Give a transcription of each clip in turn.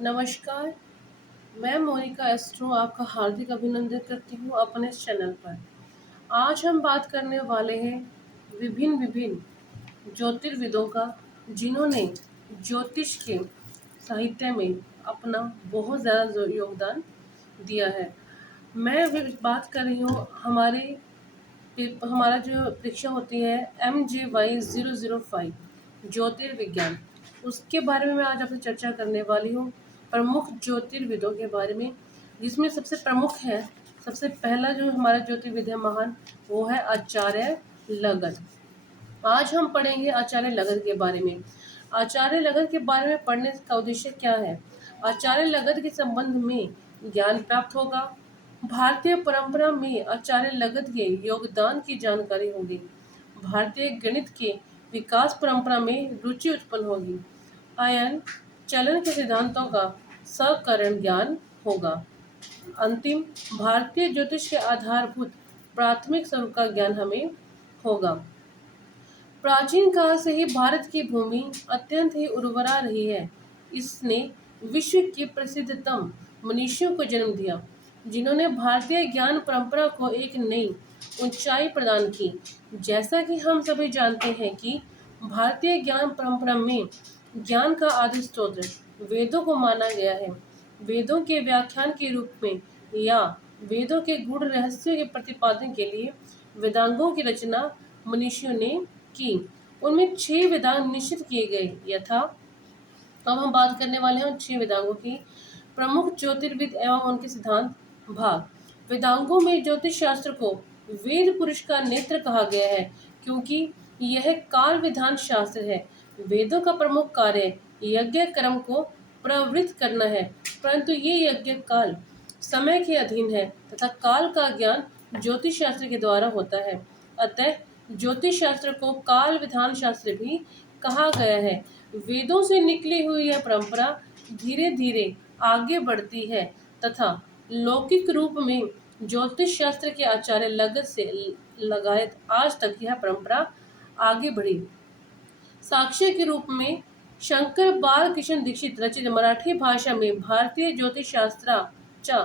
नमस्कार, मैं मोनिका एस्ट्रो आपका हार्दिक अभिनंदन करती हूँ अपने इस चैनल पर। आज हम बात करने वाले हैं विभिन्न ज्योतिर्विदों का, जिन्होंने ज्योतिष के साहित्य में अपना बहुत ज़्यादा योगदान दिया है। मैं अभी बात कर रही हूँ हमारा जो परीक्षा होती है MJY 005 ज्योतिर्विज्ञान, उसके बारे में मैं आज आपसे चर्चा करने वाली हूँ। प्रमुख ज्योतिर्विदों के बारे में, जिसमें सबसे प्रमुख है, सबसे पहला जो हमारा ज्योतिर्विद है महान, वो है आचार्य लगद। आज हम पढ़ेंगे आचार्य लगद के बारे में। आचार्य लगद के बारे में पढ़ने का उद्देश्य क्या है? आचार्य लगद के संबंध में ज्ञान प्राप्त होगा। भारतीय परंपरा में आचार्य लगद के योगदान की जानकारी होगी। भारतीय गणित के विकास परंपरा में रुचि उत्पन्न होगी। आयन चलन के सिद्धांतों का सकरण ज्ञान होगा। अंतिम, भारतीय ज्योतिष के आधारभूत प्राथमिक स्वरूप का ज्ञान हमें होगा। प्राचीन काल से ही भारत की भूमि अत्यंत ही उर्वरा रही है। इसने विश्व के प्रसिद्धतम मनीषियों को जन्म दिया, जिन्होंने भारतीय ज्ञान परंपरा को एक नई ऊंचाई प्रदान की। जैसा कि हम सभी जानते हैं कि भारतीय ज्ञान परंपरा में ज्ञान का आदि स्रोत वेदों को माना गया है। वेदों के व्याख्यान के रूप में या वेदों के गूढ़ रहस्यों के प्रतिपादन के लिए वेदांगों की रचना मनीषियों ने की। उनमें 6 वेदांग निश्चित किए गए। यथा, अब हम बात करने वाले हैं उन 6 वेदांगों की। प्रमुख ज्योतिर्विद एवं उनके सिद्धांत भाग। वेदांगों में ज्योतिष शास्त्र को वेद पुरुष का नेत्र कहा गया है, क्योंकि यह काल विधान शास्त्र है। वेदों का प्रमुख कार्य यज्ञ कर्म को प्रवृत्त करना है, परंतु ये यज्ञ काल समय के अधीन है तथा काल का ज्ञान ज्योतिष शास्त्र के द्वारा होता है। अतः ज्योतिष शास्त्र को काल विधान शास्त्र भी कहा गया है। वेदों से निकली हुई यह परंपरा धीरे धीरे आगे बढ़ती है तथा लौकिक रूप में ज्योतिष शास्त्र के आचार्य लगद से लगायत आज तक यह परंपरा आगे बढ़ी। साक्ष्य के रूप में शंकर बालकृष्ण दीक्षित रचित मराठी भाषा में भारतीय ज्योतिष शास्त्राचा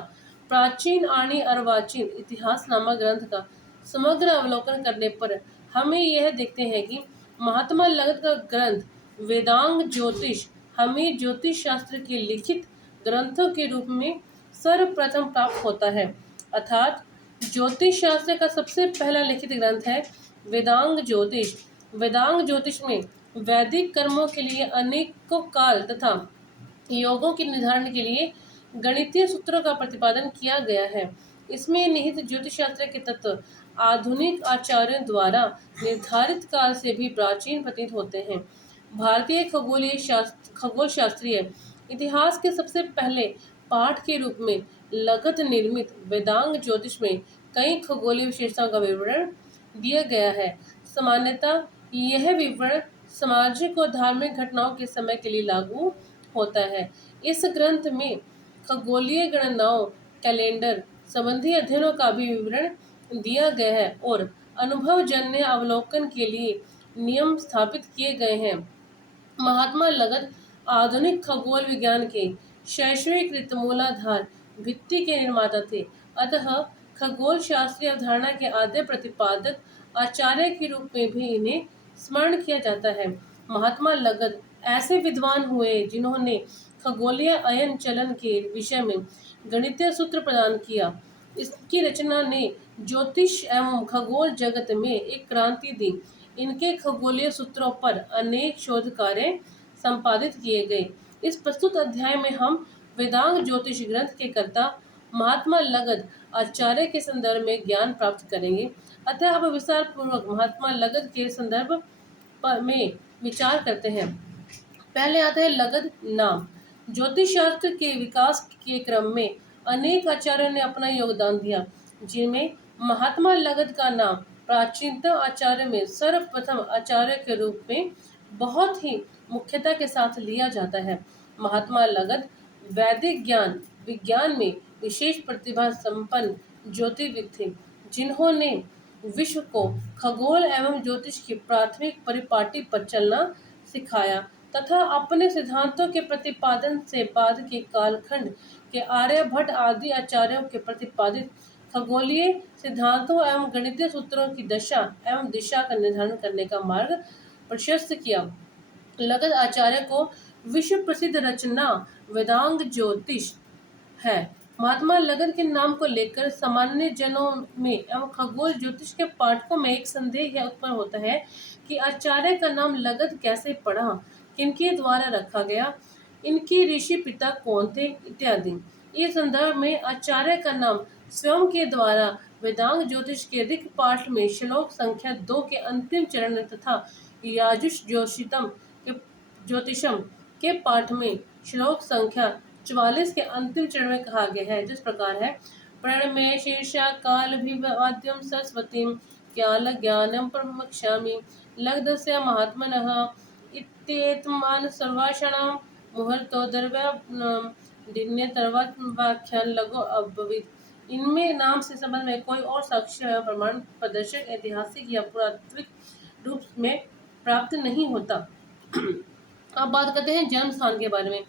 प्राचीन आणि अर्वाचीन इतिहास नामक ग्रंथ का समग्र अवलोकन करने पर हमें यह देखते हैं कि महात्मा लगद का ग्रंथ वेदांग ज्योतिष हमें ज्योतिष शास्त्र के लिखित ग्रंथों के रूप में सर्वप्रथम प्राप्त होता है। अर्थात ज्योतिष शास्त्र का सबसे पहला लिखित ग्रंथ है वेदांग ज्योतिष। वेदांग ज्योतिष में वैदिक कर्मों के लिए अनेकों काल तथा योगों के निर्धारण के लिए गणितीय सूत्रों का प्रतिपादन किया गया है। इसमें निहित ज्योतिष शास्त्र के तत्व आधुनिक आचार्यों द्वारा निर्धारित काल से भी प्राचीन प्रतीत होते हैं। भारतीय खगोल शास्त्रीय इतिहास के सबसे पहले पाठ के रूप में लगद निर्मित वेदांग ज्योतिष में कई खगोलीय विशेषताओं का विवरण दिया गया है। सामान्यतः यह विवरण सामाजिक और धार्मिक घटनाओं के समय के लिए लागू होता है। इस ग्रंथ में खगोलीय गणनाओं, कैलेंडर संबंधी अध्ययनों का भी विवरण दिया गया है और अनुभवजन्य अवलोकन के लिए नियम स्थापित किए गए हैं। महात्मा लगद आधुनिक खगोल विज्ञान के शैक्षणिक मूलाधार भित्ति के निर्माता थे। अतः खगोल शास्त्रीय अवधारणा के आद्य प्रतिपादक आचार्य के रूप में भी इन्हें स्मरण किया जाता है। महात्मा लगद ऐसे विद्वान हुए जिन्होंने खगोलीय अयन चलन के विषय में गणितीय सूत्र प्रदान किया। इसकी रचना ने ज्योतिष एवं खगोल जगत में एक क्रांति दी। इनके खगोलीय सूत्रों पर अनेक शोध कार्य संपादित किए गए। इस प्रस्तुत अध्याय में हम वेदांग ज्योतिष ग्रंथ के कर्ता महात्मा लगद आचार्य के संदर्भ में ज्ञान प्राप्त करेंगे। अतः अब विस्तार पूर्वक महात्मा लगद के संदर्भ में विचार करते हैं। पहले आता है लगद नाम। ज्योतिष शास्त्र के विकास के क्रम में अनेक आचार्यों ने अपना योगदान दिया, जिनमें महात्मा लगद का नाम प्राचीनतम आचार्य में सर्वप्रथम आचार्य के रूप में बहुत ही मुख्यता के साथ लिया जाता है। महात्मा लगद वैदिक ज्ञान विज्ञान में विशेष प्रतिभा संपन्न ज्योतिर्विद थे, जिन्होंने विश्व को खगोल एवं ज्योतिष की प्राथमिक परिपाटी पर चलना सिखाया तथा अपने सिद्धांतों के प्रतिपादन से बाद के कालखंड के आर्यभट्ट आदि आचार्यों के प्रतिपादित खगोलीय सिद्धांतों एवं गणितीय सूत्रों की दशा एवं दिशा का निर्धारण करने का मार्ग प्रशस्त किया। लगद आचार्य को विश्व प्रसिद्ध रचना वेदांग ज्योतिष है। महात्मा लगन के नाम को लेकर सामान्य जनों में एवं खगोल ज्योतिष के पाठकों में एक संदेह यह उत्पन्न होता है कि आचार्य का नाम लगद कैसे पड़ा, किनके द्वारा रखा गया, इनके ऋषि पिता कौन थे इत्यादि। इस संदर्भ में आचार्य का नाम स्वयं के द्वारा वेदांग ज्योतिष के ऋक पाठ में श्लोक संख्या 2 के अंतिम चरण तथा याजुष ज्योतिषम के पाठ में श्लोक संख्या 44 के अंतिम चरण में कहा गया है, जिस प्रकार है प्रणमे शीर्षा काल विवाद्यम सरस्वतीम ज्ञान ज्ञानम प्रमक्ष्यामि लगदस्य महात्मनः इत्येतमान सर्वाषणां मुहूर्तो दिन्यतरवाख्यान लगो अभवित। इनमें नाम से संबंध में कोई और साक्ष्य या प्रमाण प्रदर्शक ऐतिहासिक या पुरातात्विक रूप में प्राप्त नहीं होता। अब बात करते हैं जन्म स्थान के बारे में।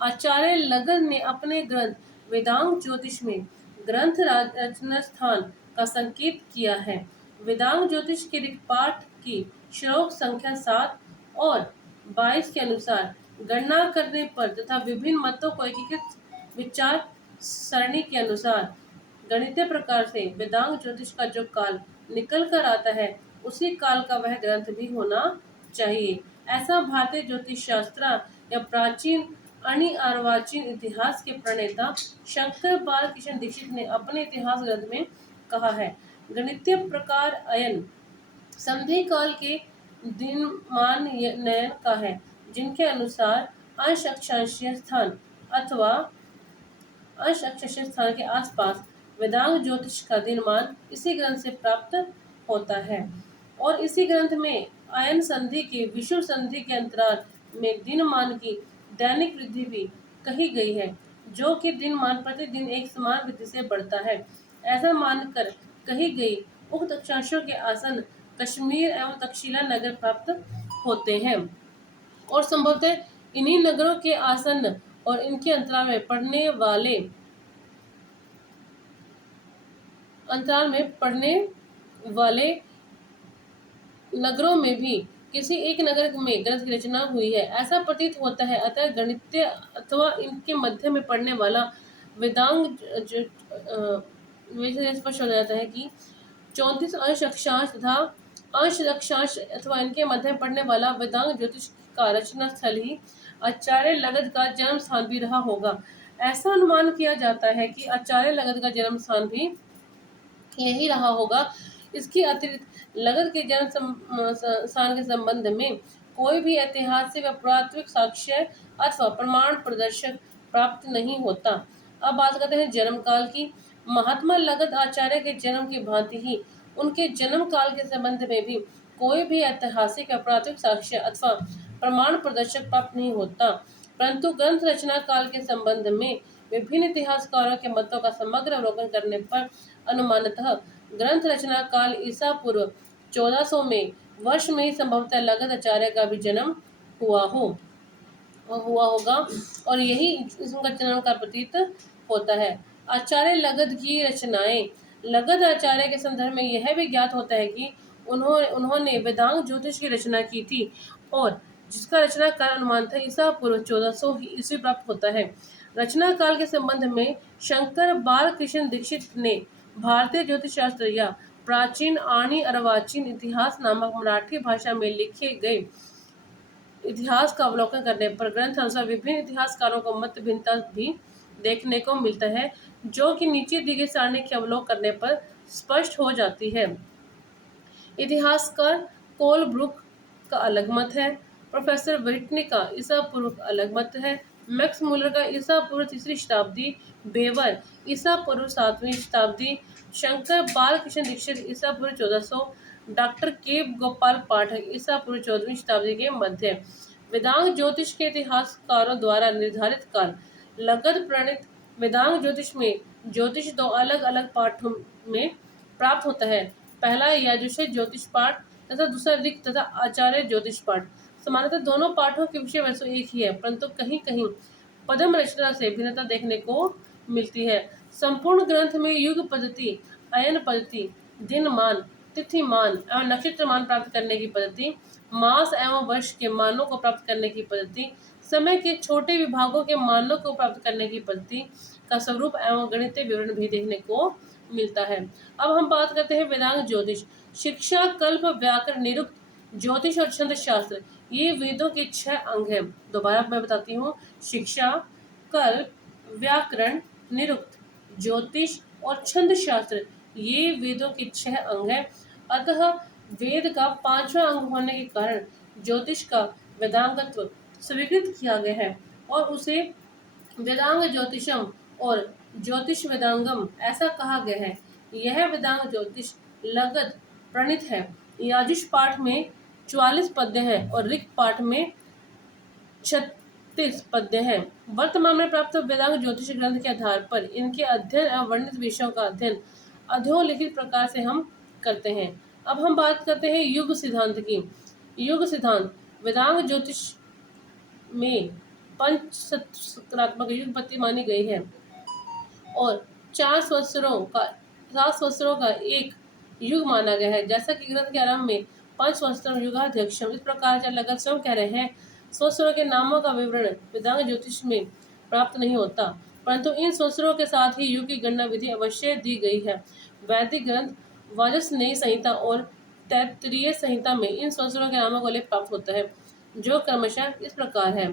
आचार्य लगन ने अपने ग्रंथ वेदांग ज्योतिष में ग्रंथ रचना स्थान का संकेत किया है। वेदांग ज्योतिष के ऋक्पाठ की श्लोक संख्या 7 और 22 के अनुसार गणना करने पर तथा विभिन्न मतों को एकीकृत विचार सरणी के अनुसार गणितीय प्रकार से वेदांग ज्योतिष का जो काल निकल कर आता है उसी काल का वह ग्रंथ भी होना चाहिए। ऐसा भारतीय ज्योतिष शास्त्र या प्राचीन अर्वाचीन इतिहास के प्रणेता शंकर बालकृष्ण दीक्षित ने अपने इतिहास ग्रंथ में कहा है। गणितीय प्रकार अयन संधि काल के दिनमान नयन का है, जिनके अनुसार अंश अक्षांशीय स्थान अथवा अंश अक्षांशीय स्थान के आसपास वेदांग ज्योतिष का दिनमान इसी ग्रंथ से प्राप्त होता है। और इसी ग्रंथ में अयन संधि के विषुव संधि के अंतराल में दिनमान की दैनिक वृद्धि भी कही गई है, जो कि दिनमान प्रतिदिन एक समान वृद्धि से बढ़ता है। ऐसा मानकर कही गई उक्त अक्षांशों के आसन कश्मीर एवं तक्षशिला नगर प्राप्त होते हैं और संभवतः इन्हीं नगरों के आसन और इनके अंतराल में पड़ने वाले नगरों में भी किसी एक नगर में ग्रंथ की रचना हुई है, ऐसा प्रतीत होता है। अतः गणितीय अथवा इनके मध्य में पड़ने वाला वेदांग स्पष्ट हो जाता है कि 34 अंश अक्षांश तथा अंश अक्षांश अथवा इनके मध्य में पड़ने वाला वेदांग ज्योतिष का रचना स्थल ही आचार्य लगद का जन्म स्थान भी रहा होगा। ऐसा अनुमान किया जाता है कि आचार्य लगद का जन्म स्थान भी यही रहा होगा। इसके अतिरिक्त लगद के जन्म स्थान के संबंध में कोई भी ऐतिहासिक व पुरातात्विक साक्ष्य अथवा प्रमाण प्रदर्शक प्राप्त नहीं होता। अब बात करते हैं जन्म काल की। महात्मा लगद आचार्य के जन्म की भांति ही उनके जन्म काल के संबंध में भी कोई भी ऐतिहासिक या पुरातात्विक साक्ष्य अथवा प्रमाण प्रदर्शक प्राप्त नहीं होता, परंतु ग्रंथ रचना काल के संबंध में विभिन्न इतिहासकारों के मतों का समग्र अवलोकन करने पर अनुमानतः ग्रंथ रचना काल ईसा पूर्व 1400 में वर्ष में ही संभवतः लगद आचार्य का भी जन्म हुआ होगा और यही उनका जन्म का प्रतीत होता है। आचार्य लगद की रचनाएं। लगद आचार्य के संदर्भ में यह भी ज्ञात होता है कि उन्होंने वेदांग ज्योतिष की रचना की थी और जिसका रचना काल अनुमान था ईसा पूर्व 1400 ईस्वी प्राप्त होता है। रचना काल के संबंध में शंकर बालकृष्ण दीक्षित ने भारतीय ज्योतिष शास्त्र या प्राचीन अर्वाचीन इतिहास नामक मराठी भाषा में लिखे गए इतिहास का अवलोकन करने पर ग्रंथ अनुसार विभिन्न इतिहासकारों को मत भिन्नता भी देखने को मिलता है, जो कि नीचे दी गई सारणी के अवलोकन करने पर स्पष्ट हो जाती है। इतिहासकार कोलब्रुक का अलग मत है, प्रोफेसर व्हिटनी का ईसा पूर्व अलग मत है, मैक्स मुलर का ईसा पूर्व 3वीं शताब्दी, बेवर ईसा पूर्व 7वीं शताब्दी, शंकर बालकृष्ण दीक्षित ईसा पूर्व 1400, डॉक्टर के गोपाल पाठक ईसा पूर्व 14वीं शताब्दी के मध्य। वेदांग ज्योतिष के इतिहासकारों द्वारा निर्धारित काल। लगद प्रणीत वेदांग ज्योतिष में ज्योतिष 2 अलग अलग पाठों में प्राप्त होता है। पहला याजुष ज्योतिष पाठ तथा दूसरा ऋक तथा आचार्य ज्योतिष पाठ। सामान्यतः दोनों पाठों के विषय वस्तु एक ही है, परंतु कहीं कहीं पदम रचना से भिन्नता देखने को मिलती है। संपूर्ण ग्रंथ में युग पद्धति, अयन पद्धति, दिन मान, तिथि मान एवं नक्षत्र मान प्राप्त करने की पद्धति, मास एवं वर्ष के मानों को प्राप्त करने की पद्धति, समय के छोटे विभागों के मानों को प्राप्त करने की पद्धति का स्वरूप एवं गणितीय विवरण भी देखने को मिलता है। अब हम बात करते हैं वेदांग ज्योतिष। शिक्षा, कल्प, व्याकरण, निरुक्त, ज्योतिष और छंद शास्त्र ये वेदों के 6 अंग हैं। दोबारा मैं बताती हूँ, शिक्षा, कल्प, व्याकरण, निरुक्त, ज्योतिष और छंद शास्त्र ये वेदों के 6 अंग हैं। अतः वेद का 5वां अंग होने के कारण ज्योतिष का वेदांगत्व स्वीकृत किया गया है और उसे वेदांग ज्योतिषम और ज्योतिष वेदांगम ऐसा कहा गया है। यह वेदांग ज्योतिष लगद प्रणीत है। याजुष पाठ में 44 पद्य है और ऋग पाठ में 36 पद्य है। वर्तमान में प्राप्त वेदांग ज्योतिष ग्रंथ के आधार पर इनके अध्ययन एवं वर्णित विषयों का अध्ययन अधोलिखित प्रकार से हम करते हैं। अब हम बात करते हैं युग सिद्धांत की। युग सिद्धांत वेदांग ज्योतिष में पंचसत्रात्मक युग पत्ति मानी गई है और 7 संवत्सरों का एक युग माना गया है। जैसा कि ग्रंथ के आरंभ में 5 संवत्सरम युगाध्यक्षम इस प्रकार से लगत स्वयं कह रहे हैं। संवत्सरों के नामों का विवरण वेदांग ज्योतिष में प्राप्त नहीं होता, परंतु इन संवत्सरों के साथ ही युग की गणना विधि अवश्य दी गई है। वैदिक ग्रंथ वाजस्नेयी संहिता और तैत्तिरीय संहिता में इन संवत्सरों के नामों का उल्लेख प्राप्त होता है, जो क्रमशः इस प्रकार है।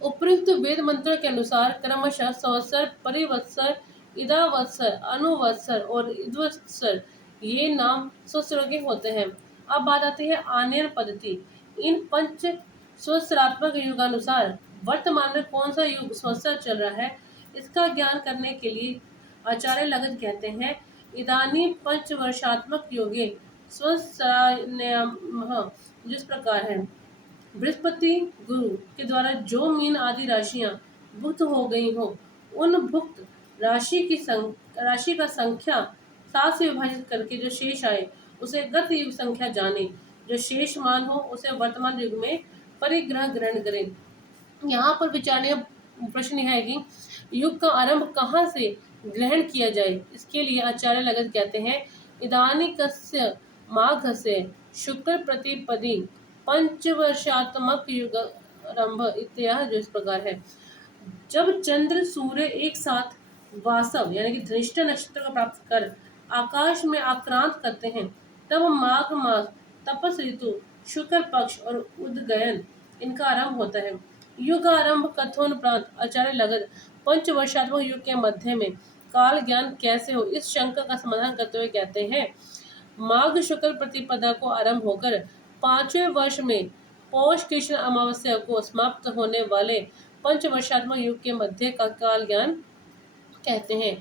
उपयुक्त वेद मंत्र के अनुसार क्रमशः संवत्सर, परिवत्सर, इदावत्सर, अनुवत्सर और इद्वत्सर ये नाम संवत्सरों के होते हैं। अब बात आती है आनयन पद्धति। इन पंच संवत्सरात्मक युगानुसार वर्तमान में कौन सा युग संवत्सर चल रहा है, इसका ज्ञान करने के लिए आचार्य लगद कहते हैं, इदानी पंचवर्षात्मक योगे संवत्सराण्यमः जिस प्रकार है। बृहस्पति गुरु के द्वारा जो मीन आदि राशियां भुक्त हो गई हो, उन भुक्त राशि का संख्या 7 से विभाजित करके जो शेष आए उसे गत युग संख्या जाने, जो शेष मान हो उसे वर्तमान युग में परिग्रह ग्रहण करें। यहाँ पर विचारणीय प्रश्न है कि युग का आरंभ कहाँ से ग्रहण किया जाए। इसके लिए आचार्य लगद कहते हैं, इदानीकस्य माघस्य शुक्ल प्रतिपदी पंचवर्षात्मक युग आरंभ इत्यादि जो इस प्रकार है। जब चंद्र सूर्य एक साथ वासव यानी कि धनिष्ठा नक्षत्र को प्राप्त कर आकाश में आक्रांत करते हैं, तब माघ मास, तपस ऋतु, शुक्ल पक्ष और उदगयन इनका आरंभ होता है। युग आरंभ कथोपरांत आचार्य लगद पंचवर्षात्मक युग के मध्य में काल ज्ञान कैसे हो इस शंका का समाधान करते हुए कहते हैं, माघ शुक्ल प्रतिपदा को आरंभ होकर 5वें वर्ष में पौष कृष्ण अमावस्या को समाप्त होने वाले पंचवर्षात्मक युग के मध्य का काल ज्ञान कहते हैं।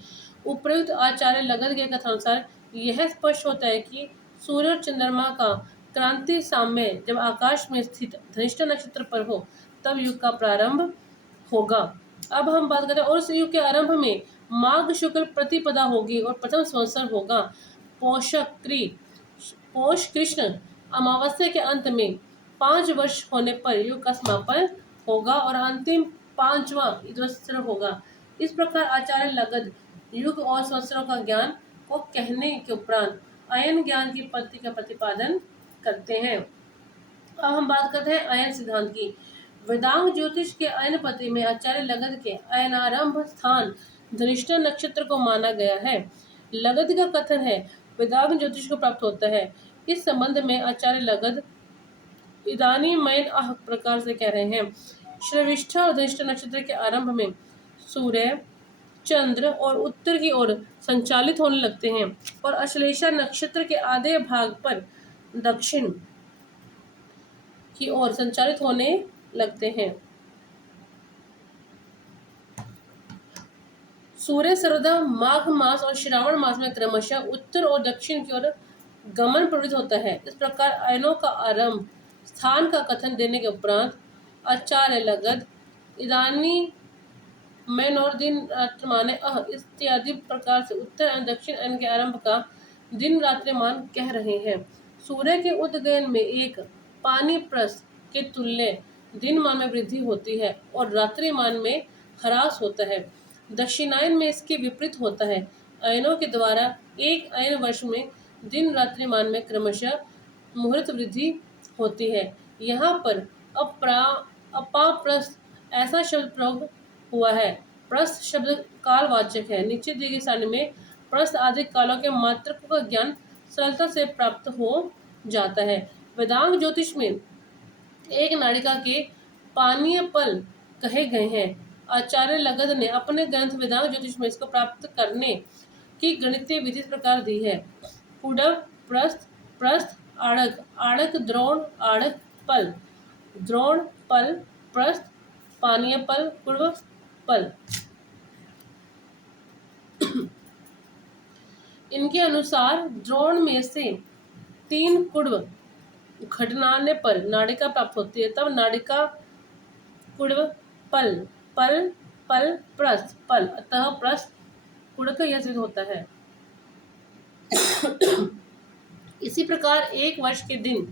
उपयुक्त आचार्य लगद के कथानुसार यह स्पष्ट होता है कि सूर्य और चंद्रमा का क्रांति साम्य जब आकाश में स्थित धनिष्ठा नक्षत्र पर हो तब युग का प्रारंभ होगा। अब हम बात करते हैं और उस युग के आरंभ में माघ शुक्ल प्रतिपदा होगी और प्रथम संवत्सर होगा पौष कृष्ण अमावस्या के अंत में 5 वर्ष होने पर युग का समापन होगा और अंतिम 5वां इद्वत्सर होगा। इस प्रकार आचार्य लगद युग और संवत्सरों का ज्ञान को कहने के उपरांत अयन ज्ञान की पद्धति का प्रतिपादन करते हैं। अब हम बात करते हैं अयन सिद्धांत की। वेदांग ज्योतिष के अयन पद्धति में आचार्य लगद के अयनारंभ स्थान धनिष्ठा नक्षत्र को माना गया है। लगद का कथन है वेदांग ज्योतिष को प्राप्त होता है। इस संबंध में आचार्य लगद इदानी मैन आह प्रकार से कह रहे हैं, श्रविष्ठा और धनिष्ठा नक्षत्र के आरंभ में सूर्य चंद्र और उत्तर की ओर संचालित होने लगते हैं और अश्लेषा नक्षत्र के आधे भाग पर दक्षिण की ओर संचालित होने लगते हैं। सूर्य सर्वदा माघ मास और श्रावण मास में क्रमशः उत्तर और दक्षिण की ओर गमन प्रवृत्त होता है। इस प्रकार अयनों का आरंभ स्थान का कथन देने के उपरांत आचार्य लगद इदानी मैन और दिन रात्र माने इत्यादि प्रकार से उत्तर एवं दक्षिण अयन के आरंभ का दिन रात्रि मान कह रहे हैं। सूर्य के उदगयन में एक पानीप्रस्थ के तुल्य दिनमान में वृद्धि होती है और रात्रिमान में ह्रास होता है। दक्षिणायन में इसके विपरीत होता है। अयनों के द्वारा एक अयन वर्ष में दिन रात्रिमान में क्रमशः मुहूर्त वृद्धि होती है। यहाँ पर अपाप्रस्थ ऐसा शब्द प्रयोग हुआ है। प्रस्थ शब्द कालवाचक है। नीचे दी गई सारणी में प्रस्थ आदि कालों के मात्रकों का ज्ञान सरलता से प्राप्त हो जाता है। वेदांग ज्योतिष में एक नाड़िका के पानीय पल कहे गए हैं। आचार्य लगद ने अपने ग्रंथ वेदांग ज्योतिष में इसको प्राप्त करने की गणितीय विधि इस प्रकार दी है। पुडव, प्रस्थ, प्रस्थ, आड़क, आड़क, द्रोण, आड़क, पल, द्रोण, पल, प्रस्थ, पानीय पल, पूर्व पल। इनके अनुसार द्रोण में से 3 कुड्व घटनाने पर नाड़िका प्राप्त होती है। तब नाड़िका कुड्व पल, पल, पल, प्रस्थ, पल, अतः प्रस्थ कुड्व यह सिद्ध होता है। इसी प्रकार एक वर्ष के दिन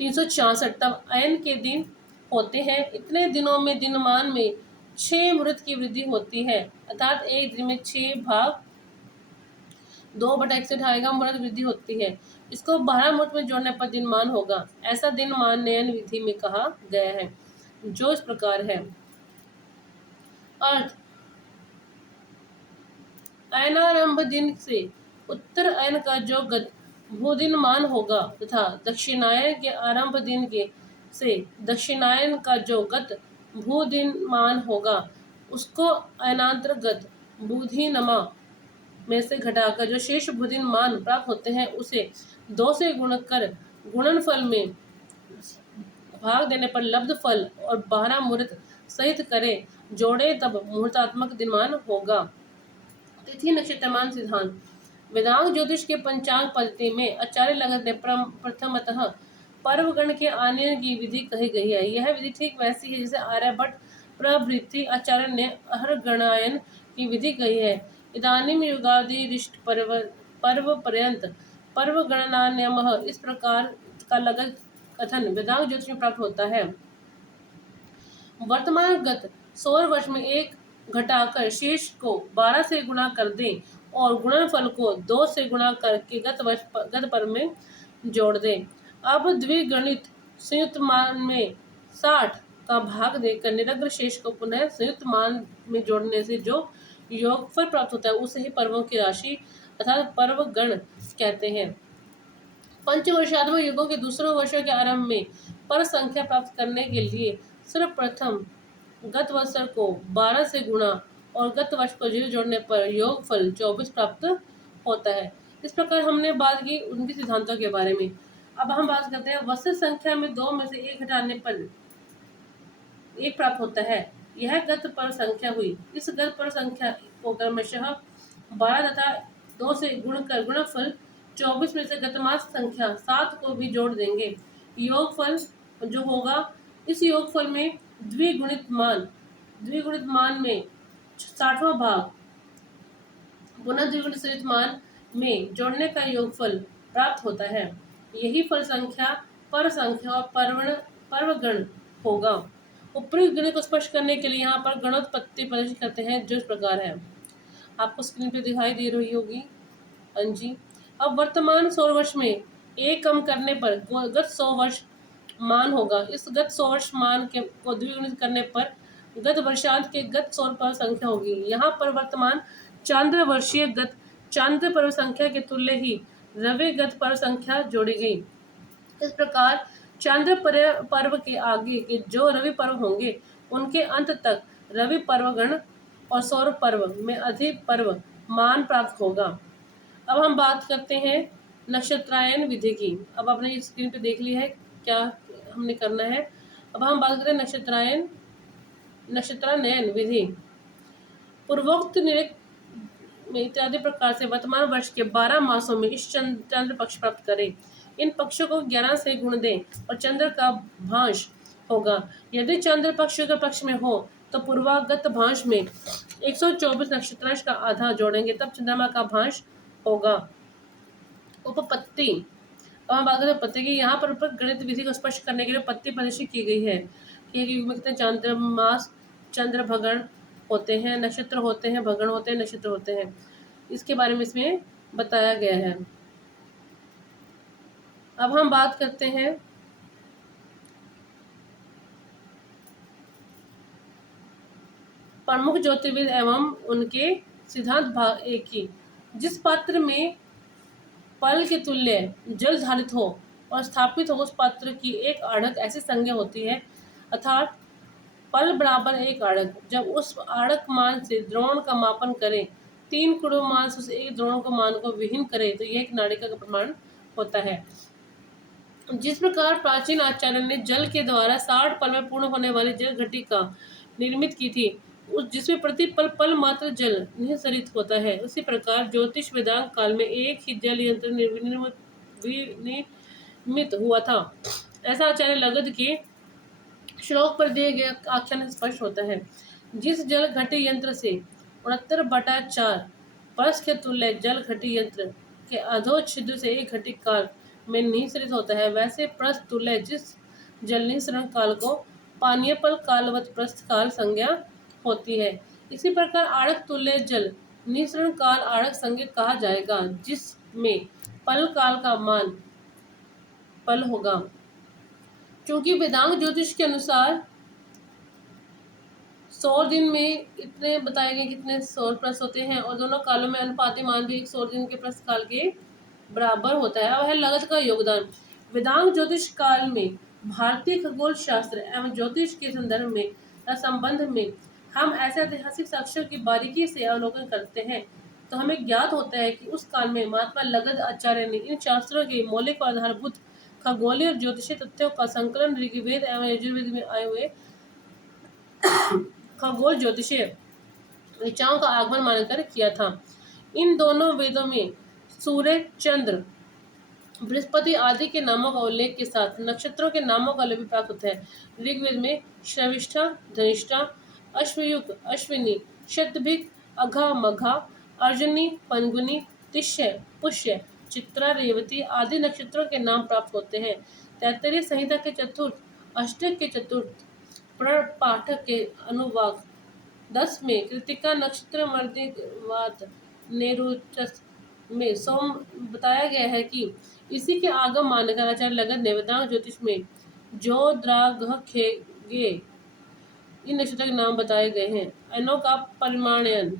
366 तब अयन के दिन होते हैं। इतने दिनों में दिनमान में 6 मुहूर्त की वृद्धि होती है, अर्थात एक दिन में 6 भाग 2/1 से ढाईगा मुहूर्त वृद्धि होती है। इसको 12 मुहूर्त में जोड़ने पर दिनमान होगा। ऐसा दिनमान नयन विधि में कहा गया है, जो इस प्रकार है। अर्थ अयनारंभ दिन से उत्तर अयन का जो भूदिनमान होगा तथा दक्षिणायन के आरंभ दिन के से दक्षिणायन का जो गत भूदिनमान होगा उसको अयनांतर्गत बुधिनमा में से घटाकर जो शेष भूदिनमान प्राप्त होते हैं उसे 2 से गुण कर गुणनफल में भाग देने पर लब्ध फल और 12 मुहूर्त सहित करे जोड़े तब मुहूर्तात्मक दिनमान होगा। तिथि नक्षत्रमान सिद्धांत। वेदांग ज्योतिष के पंचांग पद्धति में आचार्य लगद ने प्रथमतः पर्वगण के आनयन की विधि कही गई है। यह विधि ठीक वैसी है जैसे आर्यभट्ट प्रभृति आचार्य ने अहर्गणायन की विधि कही है। इदानीम युगादिरिष्ट पर्व पर्यंत पर्वगणनान्यमः इस प्रकार का लगद कथन वेदांग ज्योतिष में प्राप्त होता है। वर्तमान गत सौर वर्ष में 1 घटाकर शेष को 12 से गुणा कर दें और गुणनफल को 2 से गुणा करके गत पर्व में जोड़ दें। अब द्विगणित संयुक्त मान में 60 का भाग देकर निरग्र शेष को पुनः संयुक्त मान में जोड़ने से जो योगफल प्राप्त होता है उसे ही पर्वों की राशि अर्थात पर्व गण कहते हैं। पंचवर्षात्मक युगों के दूसरे वर्षों के आरंभ में पर संख्या प्राप्त करने के लिए सर्वप्रथम गत वर्ष को 12 से गुणा और गत वर्ष को 0 जोड़ने पर योगफल 24 प्राप्त होता है। इस प्रकार हमने बात की उनके सिद्धांतों के बारे में। अब हम बात करते हैं वर्ष संख्या में 2 में से 1 घटाने पर 1 प्राप्त होता है। यह गत पर संख्या हुई। इस गत पर संख्या को क्रमशः 12 तथा 2 से गुण कर गुणफल 24 में से गतमास संख्या 7 को भी जोड़ देंगे। योगफल जो होगा इस योगफल में द्विगुणित मान में 60वां भाग पुनः द्विगुणित सहित मान में जोड़ने का योगफल प्राप्त होता है। यही फल संख्या पर संख्या और पर्वगण होगा। ऊपरी गणित को स्पष्ट करने के लिए यहाँ पर गणोत्पत्ति प्रदर्शित करते हैं जो इस प्रकार है। आपको स्क्रीन पे दिखाई दे रही होगी। हाँ जी। अब वर्तमान सौर वर्ष में 1 कम करने पर गत 100 वर्ष मान होगा। इस गत 100 वर्ष मान के को द्विगुणित करने पर गत वर्षांत के गत 100 पर्व संख्या होगी। यहाँ पर वर्तमान चांद्र वर्षीय गत चांद्र पर्व संख्या के तुल्य ही रवि गत पर्व संख्या जोड़ी गई। इस प्रकार चांद्र पर्व के आगे के जो रवि पर्व होंगे उनके अंत तक रवि पर्वगण और सौर पर्व में अधिक पर्व मान प्राप्त होगा। अब हम बात करते हैं नक्षत्रायन विधि की। अब आपने स्क्रीन पे देख लिया है क्या हमने करना है। अब हम बात करें नक्षत्रायन विधि। पूर्वोक्त में इत्यादि प्रकार से वर्तमान वर्ष के 12 मासों में इस चंद्र पक्ष प्राप्त करें। इन पक्षों को 11 से गुण दें और चंद्र का भांश होगा। यदि चंद्र पक्ष के पक्ष में हो तो पूर्वागत भांश में 124 नक्षत्रांश का आधा जोड़ेंगे तब चंद्रमा का भांश होगा। उपपत्ति अब हम बात करें पत्ते की। यहाँ पर गणित विधि को स्पष्ट करने के लिए पत्ती प्रदर्शित की गई है कि एक युग में कितने चांद्रमास चंद्र भगण होते हैं, नक्षत्र होते हैं, भगण होते हैं, नक्षत्र होते हैं। इसके बारे में इसमें बताया गया है। अब हम बात करते हैं प्रमुख ज्योतिर्विद एवं उनके सिद्धांत भाग एक की। जिस पात्र में पल के तुल्य जल धारित हो और स्थापित हो, उस पात्र की एक आढ़क ऐसी संज्ञा होती है, अर्थात पल बराबर एक आढ़क। जब उस आढ़क मान से द्रोण का मापन करें, 3 कुड़ुम मान से उस एक द्रोण को मान को विहीन करें, तो यह एक नाड़िका का प्रमाण होता है। जिस प्रकार प्राचीन आचार्य ने जल के द्वारा 60 पल में पूर्ण होने वाली जल घटिका निर्मित की थी, उस जिसमें प्रति पल पल मात्र जल निःसरित होता है, उसी प्रकार ज्योतिष वेदांत काल में एक ही जल यंत्र निर्मित हुआ था। ऐसा आचार्य लगद के श्लोक पर दिए गए आख्यान स्पष्ट होता है। जिस जल घटी यंत्र से 69/4 परस के तुल्य जल घटी यंत्र के अधो छिद्र से एक घटी काल में निःसरित होता है, वैसे प्रस्थ तुल्य जिस जल निःसरण काल को पानीय पल कालवत प्रस्थ काल संज्ञा होती है। इसी प्रकार आढ़क तुल्य जल निःसरण काल आढ़क संज्ञा कहा जाएगा, जिसमें पल काल का मान पल होगा। क्योंकि वेदांग ज्योतिष के अनुसार 100 दिन में इतने बताए गए कितने सौर प्रस्थ होते हैं, और दोनों कालों में अनुपाती मान भी 100 दिन के प्रस्थ काल के बराबर होता है। वह लगत का योगदान। वेदांग ज्योतिष काल में भारतीय खगोल शास्त्र एवं ज्योतिष के संदर्भ में या संबंध में हम ऐसे ऐतिहासिक साक्ष्यों की बारीकी से अवलोकन करते हैं, तो हमें ज्ञात होता है कि उस काल में महात्मा लगद आचार्य ने इन शास्त्रों के मौलिक और आधारभूत खगोलीय और ज्योतिषीय तथ्यों का संकलन ऋग्वेद एवं यजुर्वेद में आए हुए खगोल ज्योतिषीय ऋचाओं का आगमन मानकर किया था। इन दोनों वेदों में सूर्य, चंद्र, बृहस्पति आदि के नामों का उल्लेख के साथ नक्षत्रों के नामों का भी प्राप्त होता है। ऋग्वेद में श्रविष्ठा, धनिष्ठा, अश्वयुग, अश्विनी, शतभिक, अघा, मघा, अर्जुनी, पनगुनी, तिष्य, पुष्य, चित्रा, रेवती आदि नक्षत्रों के नाम प्राप्त होते हैं। तैत्तरीय संहिता के चतुर्थ, अष्टक के चतुर्थ, प्रण पाठक के अनुवाक 10 में कृतिका नक्षत्र मर्दिवात नेरुचस में सोम बताया गया है कि इसी के आगम मानकर आचार्य लगद ने वेदांग ज्योतिष में जो द्राघखेगे इन नक्षत्रों के नाम बताए गए हैं। अनों का परिमाणयन।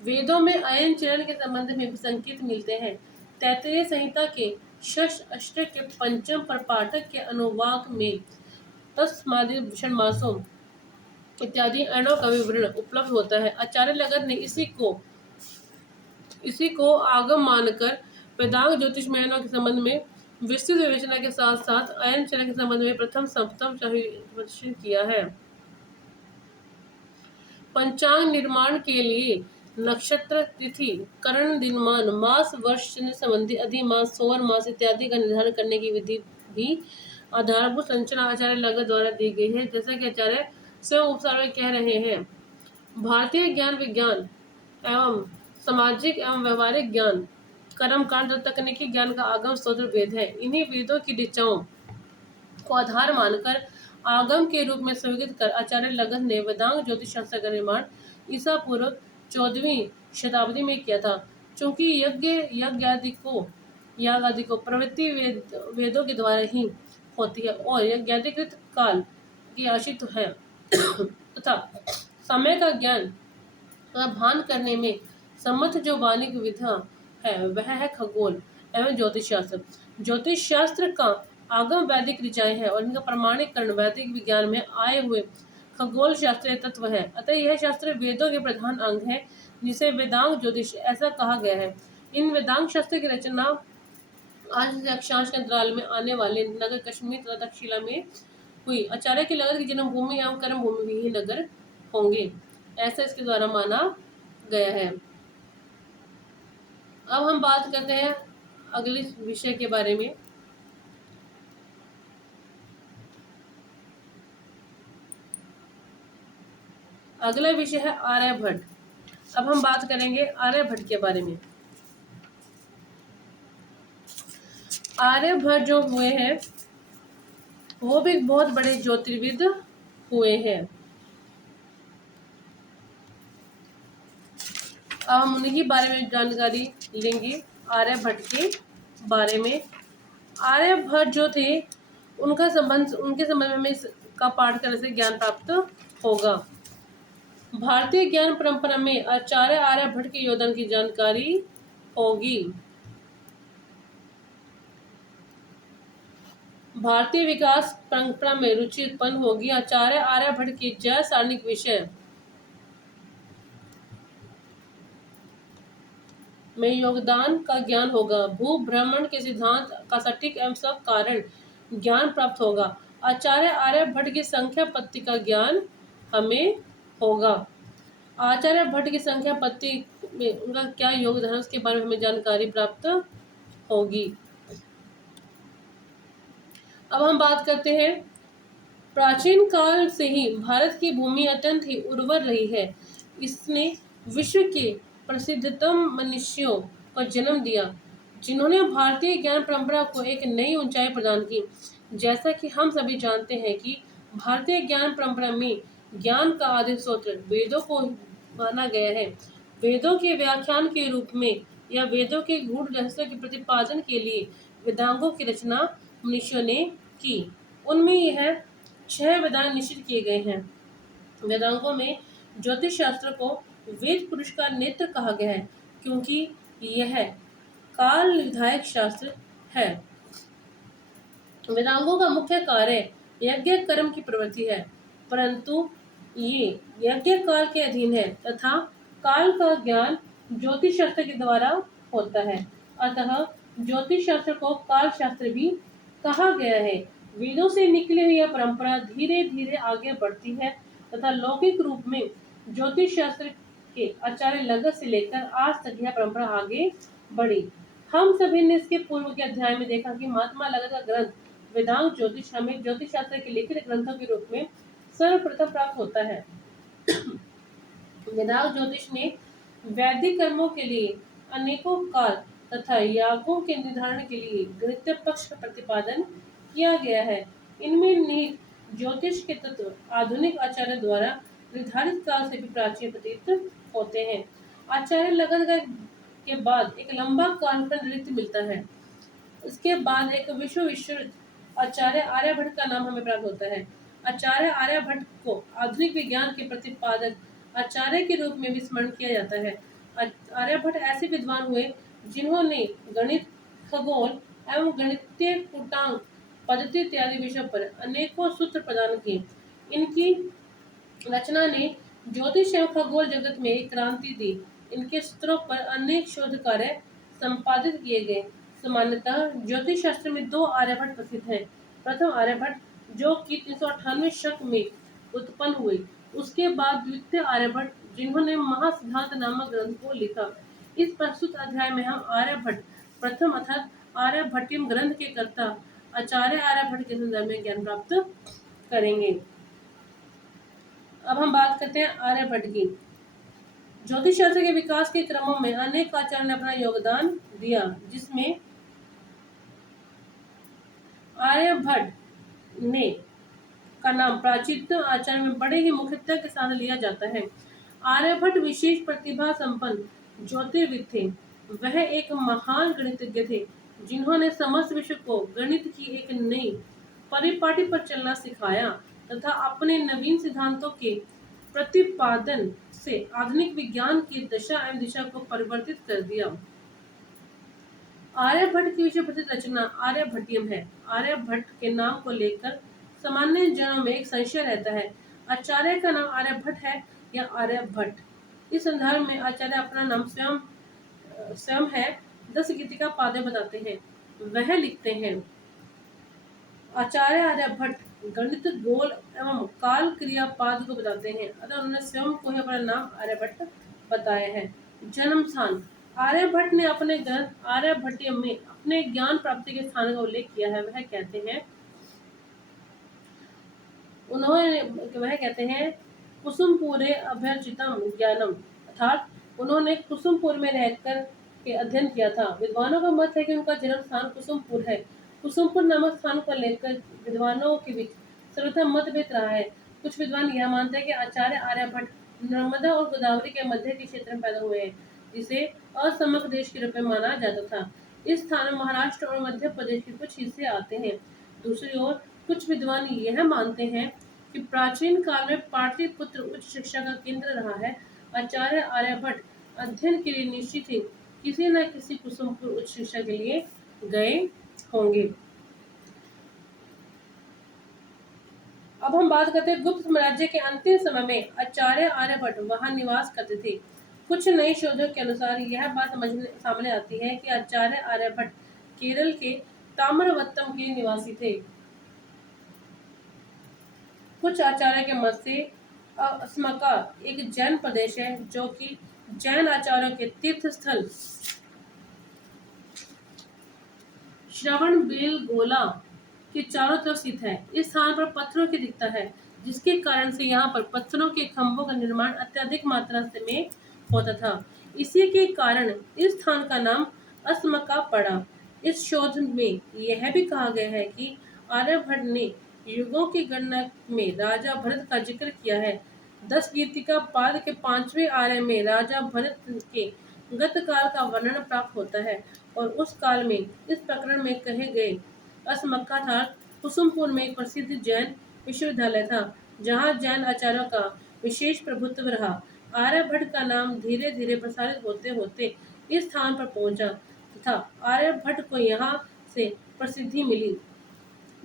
वेदों में अयन चरण के संबंध में भी संकेत मिलते हैं। तैत्तरीय संहिता के षष्ठ अष्टक के पंचम पर पाठक के अनुवाक में तस्मादि षण्मासों इत्यादि अणों का विवरण उपलब्ध होता है। आचार्य लगद ने इसी को आगम मानकर वेदांग ज्योतिष में अयनों के संबंध में विस्तृत विवेचना के साथ साथ अयन चरण के संबंध में प्रथम सप्तम प्रदर्शन किया है। पंचांग निर्माण के लिए नक्षत्र, तिथि, करण, दिनमान, मास, वर्ष, चंद्र संबंधी अधिमास, सौर मास इत्यादि का निर्धारण करने की विधि भी आधारभूत संरचना आचार्य लगद द्वारा दी गई है। जैसा कि आचार्य स्वयं उपसार में कह रहे हैं, भारतीय ज्ञान विज्ञान एवं सामाजिक एवं व्यवहारिक ज्ञान, कर्मकांड और तकनीकी ज्ञान का आगम स्रोत वेद है। इन्हीं वेदों की ऋचाओं को आधार मानकर आगम के रूप में स्वीकृत कर आचार्य लगद ने वेदांग ज्योतिष शास्त्र का निर्माण ईसा पूर्व 14वीं शताब्दी में किया था। चूंकि याग आदि को प्रवृत्ति वेदों के द्वारा ही होती है और यज्ञाधिकृत काल की आश्रित है तथा समय का ज्ञान का भान करने में सम्मत जो वाणिक विधा है वह है खगोल एवं ज्योतिष शास्त्र। ज्योतिष शास्त्र का आगम वैदिक ऋचाएं है और इनका प्रमाणीकरण वैदिक विज्ञान में आए हुए खगोल शास्त्रीय तत्व है। अतः यह शास्त्र वेदों के प्रधान अंग है, जिसे वेदांग ज्योतिष ऐसा कहा गया है। इन वेदांग शास्त्र की रचना आज से अक्षांश के अंतराल में आने वाले नगर कश्मीर तथा तक्षशिला में हुई। आचार्य के लगद की जन्मभूमि एवं कर्म भूमि भी ही नगर होंगे, ऐसा इसके द्वारा माना गया है। अब हम बात करते हैं अगले विषय के बारे में। अगला विषय है आर्यभट्ट। अब हम बात करेंगे आर्यभट्ट के बारे में। आर्यभट्ट जो हुए हैं वो भी बहुत बड़े ज्योतिर्विद हुए हैं। अब हम उन्हीं के बारे में जानकारी लेंगे, आर्यभट्ट के बारे में। आर्यभट्ट जो थे उनके संबंध में इसका पाठ करने से ज्ञान प्राप्त होगा। भारतीय ज्ञान परंपरा में आचार्य आर्यभट्ट के योगदान की जानकारी होगी। भारतीय विकास परंपरा में रुचि उत्पन्न होगी। आचार्य आर्यभट्ट की जय सारणिक विषय में योगदान का ज्ञान होगा। भू भ्रमण के सिद्धांत का सटीक एवं सब कारण ज्ञान प्राप्त होगा। आचार्य आर्यभट्ट की संख्या पत्ति का ज्ञान हमें होगा। आचार्य भट्ट की संख्या पत्ति में उनका क्या योगदान है उसके बारे में हमें जानकारी प्राप्त होगी। अब हम बात करते हैं, प्राचीन काल से ही भारत की भूमि अत्यंत ही उर्वर रही है। इसने विश्व के प्रसिद्धतम मनुष्यों को जन्म दिया जिन्होंने भारतीय ज्ञान परंपरा को एक नई ऊंचाई प्रदान की। जैसा कि हम सभी जानते हैं कि भारतीय ज्ञान परंपरा में ज्ञान का आदि स्रोत वेदों को माना गया है। वेदों के व्याख्यान के रूप में या वेदों के गूढ़ रहस्यों के प्रतिपादन के लिए वेदांगों की रचना मनुष्यों ने की। उनमें यह 6 वेदांग निश्चित किए गए हैं। वेदांगों में ज्योतिष शास्त्र को वेद पुरुष का नेत्र कहा गया है क्योंकि यह काल निर्धायक शास्त्र है। वेदांगों का मुख्य कार्य यज्ञ कर्म की प्रवृत्ति है, परंतु ये यज्ञ काल के अधीन है तथा काल का ज्ञान ज्योतिष शास्त्र के द्वारा होता है। अतः ज्योतिष शास्त्र को काल शास्त्र भी कहा गया है। वेदों से निकली हुई यह परंपरा धीरे धीरे आगे बढ़ती है तथा लौकिक रूप में ज्योतिष शास्त्र के आचार्य लगत से लेकर आज तक यह परंपरा आगे बढ़ी। हम सभी ने इसके पूर्व के अध्याय में देखा कि महात्मा लगत का ग्रंथ वेदांग ज्योतिष हमें ज्योतिष शास्त्र के लिखित ग्रंथों के रूप में सर्वप्रथम प्राप्त होता है। वेदांग ज्योतिष ने वैदिक कर्मों के लिए अनेकों काल तथा यागों के निर्धारण के लिए गणितीय पक्ष का प्रतिपादन किया गया है। इनमें निहित ज्योतिष के तत्व आधुनिक आचार्य द्वारा निर्धारित काल से भी प्राचीन प्रतीत होते हैं। आचार्य लगन के बाद एक लंबा कालखंड रिक्त मिलता है। इसके बाद एक विश्वविश्रुत आचार्य आर्यभट्ट का नाम हमें प्राप्त होता है। आचार्य आर्यभट्ट को आधुनिक विज्ञान के प्रतिपादक आचार्य के रूप में भी स्मरण किया जाता है। आर्यभट्ट ऐसे विद्वान हुए जिन्होंने गणित, खगोल एवं गणितीय कूटांक पद्धति इत्यादि विषयों पर अनेकों सूत्र प्रदान किए। इनकी रचना ने ज्योतिष एवं खगोल जगत में एक क्रांति दी। इनके सूत्रों पर अनेक शोध कार्य संपादित किए गए। सामान्यतः ज्योतिष शास्त्र में 2 आर्यभट्ट प्रसिद्ध हैं। प्रथम आर्यभट्ट जो कि 398 शक में उत्पन्न हुए। उसके बाद द्वितीय आर्यभट्ट जिन्होंने महासिद्धांत नामक ग्रंथ को लिखा। इस प्रस्तुत अध्याय में हम आर्यभट्ट प्रथम अर्थात आर्यभट्टियम ग्रंथ के कर्ता आचार्य आर्यभट्ट के संदर्भ में ज्ञान प्राप्त करेंगे। अब हम बात करते हैं आर्यभट्ट की। ज्योतिष शास्त्र के विकास के क्रमों में अनेक आचार्यों ने अपना योगदान दिया, जिसमें आर्यभट्ट ने का नाम प्राचीन आचार्य में बड़े ही मुख्यता के साथ लिया जाता है। आर्यभट्ट विशेष प्रतिभा संपन्न ज्योतिर्विद थे। वह एक महान गणितज्ञ थे जिन्होंने समस्त विश्व को गणित की एक नई परिपाटी पर चलना सिखाया तथा अपने नवीन सिद्धांतों के प्रतिपादन से आधुनिक विज्ञान की दशा एवं दिशा को परिवर्तित कर दिया। आर्यभट्ट की विश्व प्रसिद्ध रचना आर्यभट्टियम है। आर्यभट्ट के नाम को लेकर सामान्य जनों में एक संशय रहता है, आचार्य का नाम आर्यभट्ट है या आर्यभट्ट। इस संदर्भ में आचार्य अपना नाम स्वयं है 10 गीतिका पादे बताते हैं। वह लिखते हैं, आचार्य आर्यभट्ट गणित, गोल एवं काल क्रियापाद को बताते हैं। अतः उन्होंने स्वयं को ही अपना नाम आर्यभट्ट बताया है। जन्म स्थान, आर्यभट्ट ने अपने ग्रंथ आर्यभट्टियम में अपने ज्ञान प्राप्ति के स्थान का उल्लेख किया है। वह कहते हैं कुसुमपुरे अभ्यर्चितम ज्ञानम, अर्थात उन्होंने कुसुमपुर में रहकर के अध्ययन किया था। विद्वानों का मत है कि उनका जन्म स्थान कुसुमपुर है। कुसुमपुर नामक स्थान को लेकर विद्वानों के बीच सर्वथा मतभेद रहा है। कुछ विद्वान यह मानते हैं कि आचार्य आर्यभट्ट नर्मदा और गोदावरी के मध्य के क्षेत्र में पैदा हुए हैं, जिसे असमक देश के रूप में माना जाता था। इस स्थान में महाराष्ट्र और मध्य प्रदेश के कुछ हिस्से आते हैं। दूसरी ओर कुछ विद्वान यह मानते हैं कि प्राचीन काल में पाटलिपुत्र उच्च शिक्षा का केंद्र रहा है। आचार्य आर्यभट्ट अध्ययन के लिए निश्चित ही किसी न किसी कुसुमपुर उच्च शिक्षा के लिए गए होंगे। अब हम बात करते हैं गुप्त साम्राज्य के अंतिम समय में आचार्य आर्यभट्ट वहां निवास करते थे। कुछ नए शोधों के अनुसार यह बात सामने आती है कि आचार्य आर्यभट्ट केरल के ताम्रवत्तम के निवासी थे। कुछ आचार्य के मत से अस्मका एक जैन प्रदेश है जो कि जैन आचार्यों के तीर्थ स्थल श्रवण बेलगोला के चारों तरफ स्थित है। इस स्थान पर पत्थरों की दिखता है, जिसके कारण से यहाँ पर पत्थरों के खंभों का निर्माण अत्यधिक मात्रा में होता था। इसी के कारण इस स्थान का नाम अस्मका पड़ा। इस शोध में यह भी कहा गया है कि आर्यभट्ट ने युगों की गणना में राजा भरत का जिक्र किया है। 10 गीतिका पाद के 5वें आर्य में राजा भरत के गत काल का वर्णन प्राप्त होता है और उस काल में इस प्रकरण में कहे गए अस्मका था कुसुमपुर में एक प्रसिद्ध जैन विश्वविद्यालय था, जहाँ जैन आचार्यों का विशेष प्रभुत्व रहा। आर्यभट्ट का नाम धीरे धीरे प्रसारित होते होते इस स्थान पर पहुंचा तथा आर्यभट्ट को यहाँ से प्रसिद्धि मिली।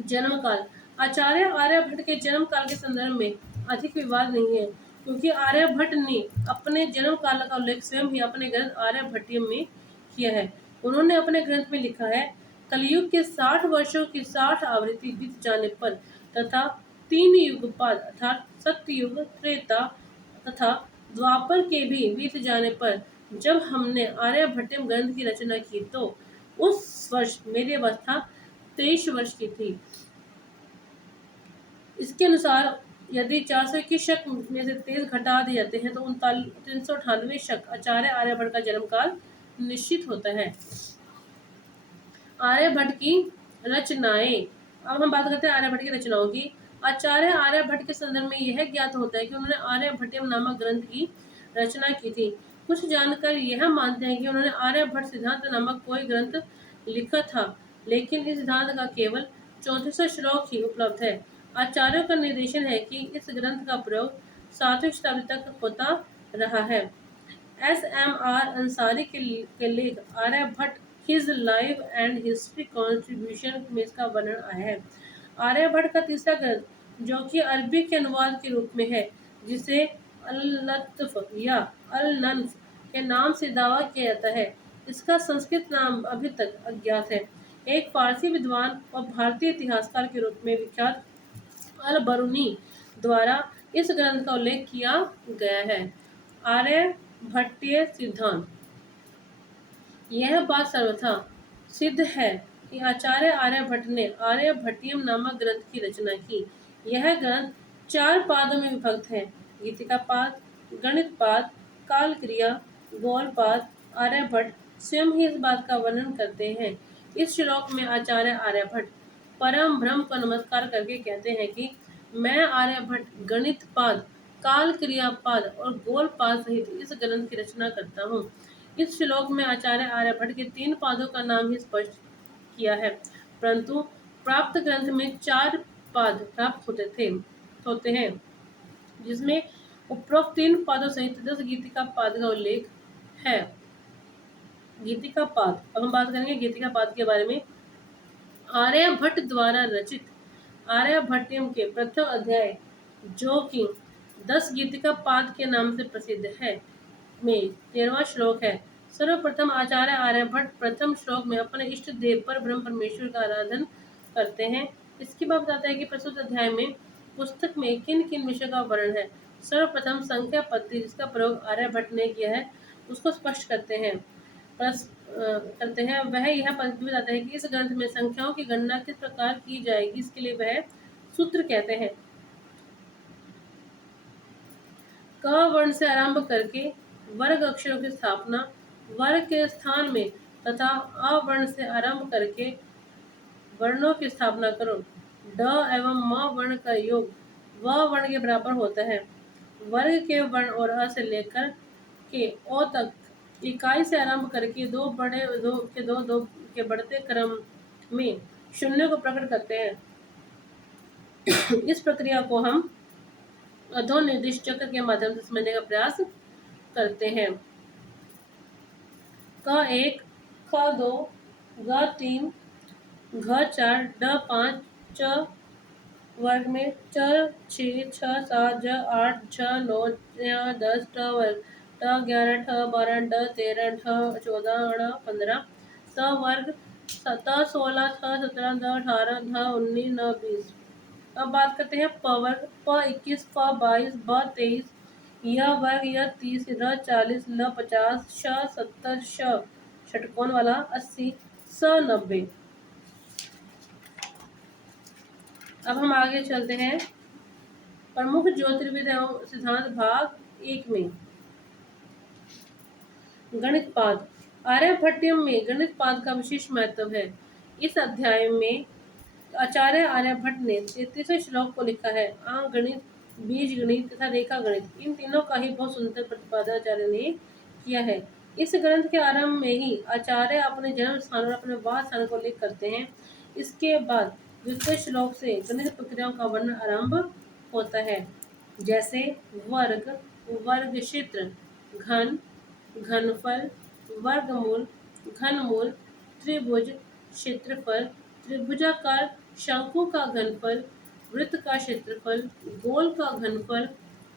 जन्म काल आचार्य आर्यभट्ट के जन्म काल के संदर्भ में अधिक विवाद नहीं है, क्योंकि आर्यभट्ट ने अपने जन्म काल का उल्लेख स्वयं ही अपने ग्रंथ आर्यभट्टियम में किया है। उन्होंने अपने ग्रंथ में लिखा है, कलयुग के 60 वर्षों की 60 आवृत्ति बीत जाने पर तथा 3 युगपाद अर्थात सत्ययुग, त्रेता तथा द्वापर के भी बीत जाने पर जब हमने आर्यभट्टियम ग्रंथ की रचना की तो उस वर्ष मेरी अवस्था 23 वर्ष की थी। इसके अनुसार यदि 421 शक में से 23 घटा दिए जाते हैं तो 398 शक आचार्य आर्यभट्ट का जन्म काल निश्चित होता है। आर्यभट्ट की रचनाएं। अब हम बात करते हैं आर्यभट्ट की रचनाओं की। आचार्य आर्यभट्ट के संदर्भ में यह ज्ञात होता है कि उन्होंने आर्यभट्टियम नामक ग्रंथ की रचना की थी। कुछ जानकर यह मानते हैं कि उन्होंने आर्यभट्ट सिद्धांत नामक कोई ग्रंथ लिखा था, लेकिन इस सिद्धांत का केवल 34 श्लोक ही उपलब्ध है। आचार्यों का निर्देशन है कि इस ग्रंथ का प्रयोग 7वीं शताब्दी तक होता रहा है। SMR अंसारी के लेख Aryabhata his life and history contribution में इसका वर्णन आया है। आर्यभट्ट का तीसरा ग्रंथ जो कि अरबी के अनुवाद के रूप में है, जिसे अल-लत्फ या अल-नन्फ के नाम से दावा किया जाता है, इसका संस्कृत नाम अभी तक अज्ञात है। एक फारसी विद्वान और भारतीय इतिहासकार के रूप में विख्यात अल-बरूनी द्वारा इस ग्रंथ का उल्लेख किया गया है। आर्यभट्टीय सिद्धांत। यह बात सर्वथा सिद्ध है कि आचार्य आर्यभट्ट ने आर्यभट्टियम नामक ग्रंथ की रचना की। यह ग्रंथ 4 पादों में विभक्त है, गीतिका पाद, गणित पाद, काल क्रिया, गौल पाद। आर्यभट्ट स्वयं ही इस बात का वर्णन करते हैं। इस श्लोक में आचार्य आर्यभट्ट परम ब्रह्म को नमस्कार करके कहते हैं कि मैं आर्यभट्ट गणित पाद, काल क्रिया पाद और गोल पाद सहित इस ग्रंथ की रचना करता हूँ। इस श्लोक में आचार्य आर्यभट्ट के 3 पादों का नाम ही स्पष्ट किया है, परंतु प्राप्त ग्रंथ में 4 पाद प्राप्त होते हैं, जिसमें उपरोक्त 3 पादों सहित 10 गीतिका पाद का उल्लेख है। गीतिका पाद। अब हम बात करेंगे गीतिका पाद के बारे में। आर्यभट्ट द्वारा रचित आर्यभट्टियम के प्रथम अध्याय, जो कि 10 गीतिका पाद के नाम से प्रसिद्ध है, में 13वां श्लोक है। सर्वप्रथम आचार्य आर्यभट्ट प्रथम श्लोक में अपने इष्ट देव पर ब्रह्म परमेश्वर का आराधन करते हैं। इसके बाद बताते हैं कि प्रस्तुत अध्याय में पुस्तक में किन किन विषयों का वर्णन है। सर्वप्रथम संख्या पद्धति, जिसका प्रयोग आर्यभट्ट ने किया है, उसको स्पष्ट करते हैं। वह यह पद्धति बताता है कि इस ग्रंथ में संख्याओं की गणना किस प्रकार की जाएगी, इसके लिए वह सूत्र कहते हैं। क वर्ण से आरंभ करके वर्ग अक्षरों की स्थापना वर्ग के स्थान में तथा अवर्ण से आरंभ करके वर्णों की स्थापना करो। ड एवं म वर्ण का योग व वर्ण के बराबर होता है। वर्ग के वर्ण और अ से लेकर के ओ तक इकाई से आरंभ करके दो दो के बढ़ते क्रम में शून्य को प्रकट करते हैं। इस प्रक्रिया को हम अधोनिर्दिष्ट चक्र के माध्यम से समझने का प्रयास करते हैं। क 1, ख 2, ग 3, घ 4, ड 5, च वर्ग में, च 6, छ 7, ज 8, छ 9, ञ 10, ट वर्ग, ट 11, ठ 12, ड 13, ठ 14, ण 15, स वर्ग, ट 16, थ 17, द 18, ध 19, न 20। अब बात करते हैं प वर्ग। प 21, फ 22, ब 23, य वर्ग, य 30, र 40, ल 50, श 70, श षटकोण वाला 80, स 90। अब हम आगे चलते हैं प्रमुख ज्योतिर्विद एवं सिद्धांत भाग 1 में। गणित पाद। आर्यभट्टियम में गणित पाद का विशेष महत्व है। इस अध्याय में आचार्य आर्यभट्ट ने 33वें श्लोक को लिखा है। अंक गणित, बीज गणित तथा रेखा गणित, इन तीनों का ही बहुत सुंदर प्रतिपादन आचार्य ने किया है। इस ग्रंथ के आरंभ में ही आचार्य अपने जन्म स्थान और अपने वास स्थान को उल्लेख करते हैं। इसके बाद द्वितीय श्लोक से गणित प्रक्रियाओं का वर्णन आरंभ होता है, जैसे वर्ग, वर्ग क्षेत्र, घन, घनफल, वर्गमूल, घनमूल, त्रिभुज, क्षेत्रफल, त्रिभुजाकार शंकु का घनफल, वृत्त का क्षेत्रफल, गोल का घनफल,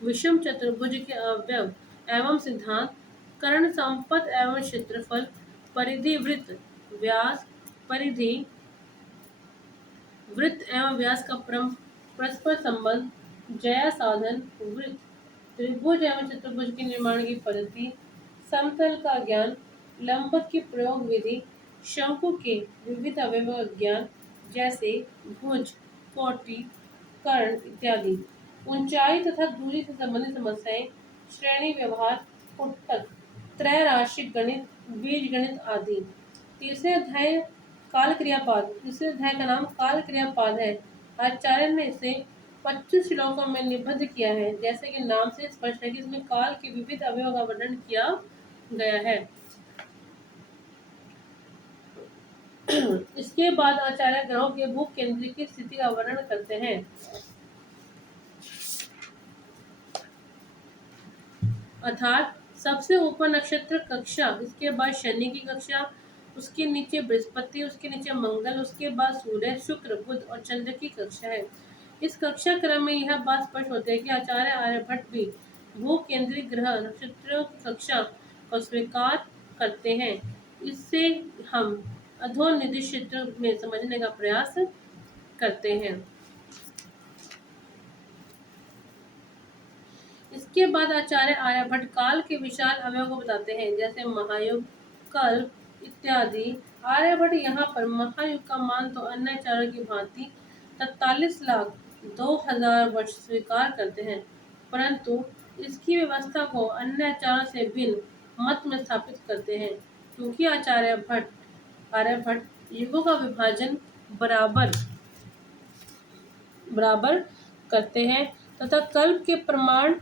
विषम चतुर्भुज के अवयव एवं सिद्धांत, कर्ण संपत एवं क्षेत्रफल, परिधि वृत्त, व्यास, परिधि वृत्त एवं व्यास का परस्पर संबंध, ज्या साधन, वृत्त, त्रिभुज एवं चतुर्भुज के निर्माण की पद्धति, समतल का ज्ञान, लंबक की प्रयोग विधि, शंकु के विविध अवयवों का ज्ञान, जैसे भुज, कोटि, कर्ण इत्यादि, ऊंचाई तथा दूरी से संबंधित समस्याएं, श्रेणी व्यवहार, पुटक, त्रैराशिक गणित, बीज गणित आदि। तीसरे अध्याय काल क्रियापाद। तीसरे अध्याय का नाम काल क्रियापाद है। आचार्य ने इसे 25 श्लोकों में निबद्ध किया है। जैसे कि नाम से स्पष्ट है कि इसमें काल के विविध अवयवों का वर्णन किया गया है। इसके बाद आचार्य ग्रहों के भू केंद्र की स्थिति का वर्णन करते हैं। अर्थात सबसे ऊपर नक्षत्र कक्षा, इसके बाद शनि की कक्षा, उसके नीचे बृहस्पति, उसके नीचे मंगल, उसके बाद सूर्य, शुक्र, बुध और चंद्र की कक्षा है। इस कक्षा क्रम में यह बात स्पष्ट होती है कि आचार्य आर्यभट्ट भी भू केंद्रीय ग्रह नक्षत्रों की कक्षा को स्वीकार करते हैं। इससे हम अधोनिर्दिष्ट क्षेत्र में समझने का प्रयास करते हैं। इसके बाद आचार्य आर्यभट्ट काल के विशाल अवयव को बताते हैं, जैसे महायुग, कल्प इत्यादि। आर्यभट्ट यहाँ पर महायुग का मान तो अन्य आचार्यों की भांति 43,02,000 वर्ष स्वीकार करते हैं, परंतु इसकी व्यवस्था को अन्य आचार्यों से भिन्न मत में स्थापित करते हैं, क्योंकि आर्यभट्ट युगों का विभाजन बराबर करते हैं तथा कल्प के प्रमाण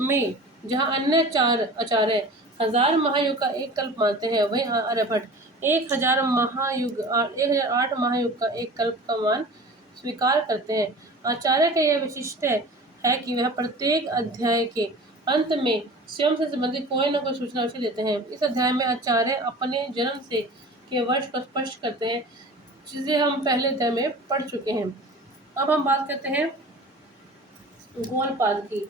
में जहाँ अन्य आचार्य 1000 महायुग का एक कल्प मानते हैं, वहीं आर्यभट्ट 1008 महायुग का एक कल्प का मान स्वीकार करते हैं। आचार्य का यह विशिष्ट है कि वह प्रत्येक अध्याय के अंत में स्वयं से संबंधित कोई न कोई सूचना अवश्य देते हैं। इस अध्याय में आचार्य अपने जन्म से के वर्ष को स्पष्ट करते हैं, जिसे हम पहले अध्याय में पढ़ चुके हैं। अब हम बात करते हैं गोलपाद की।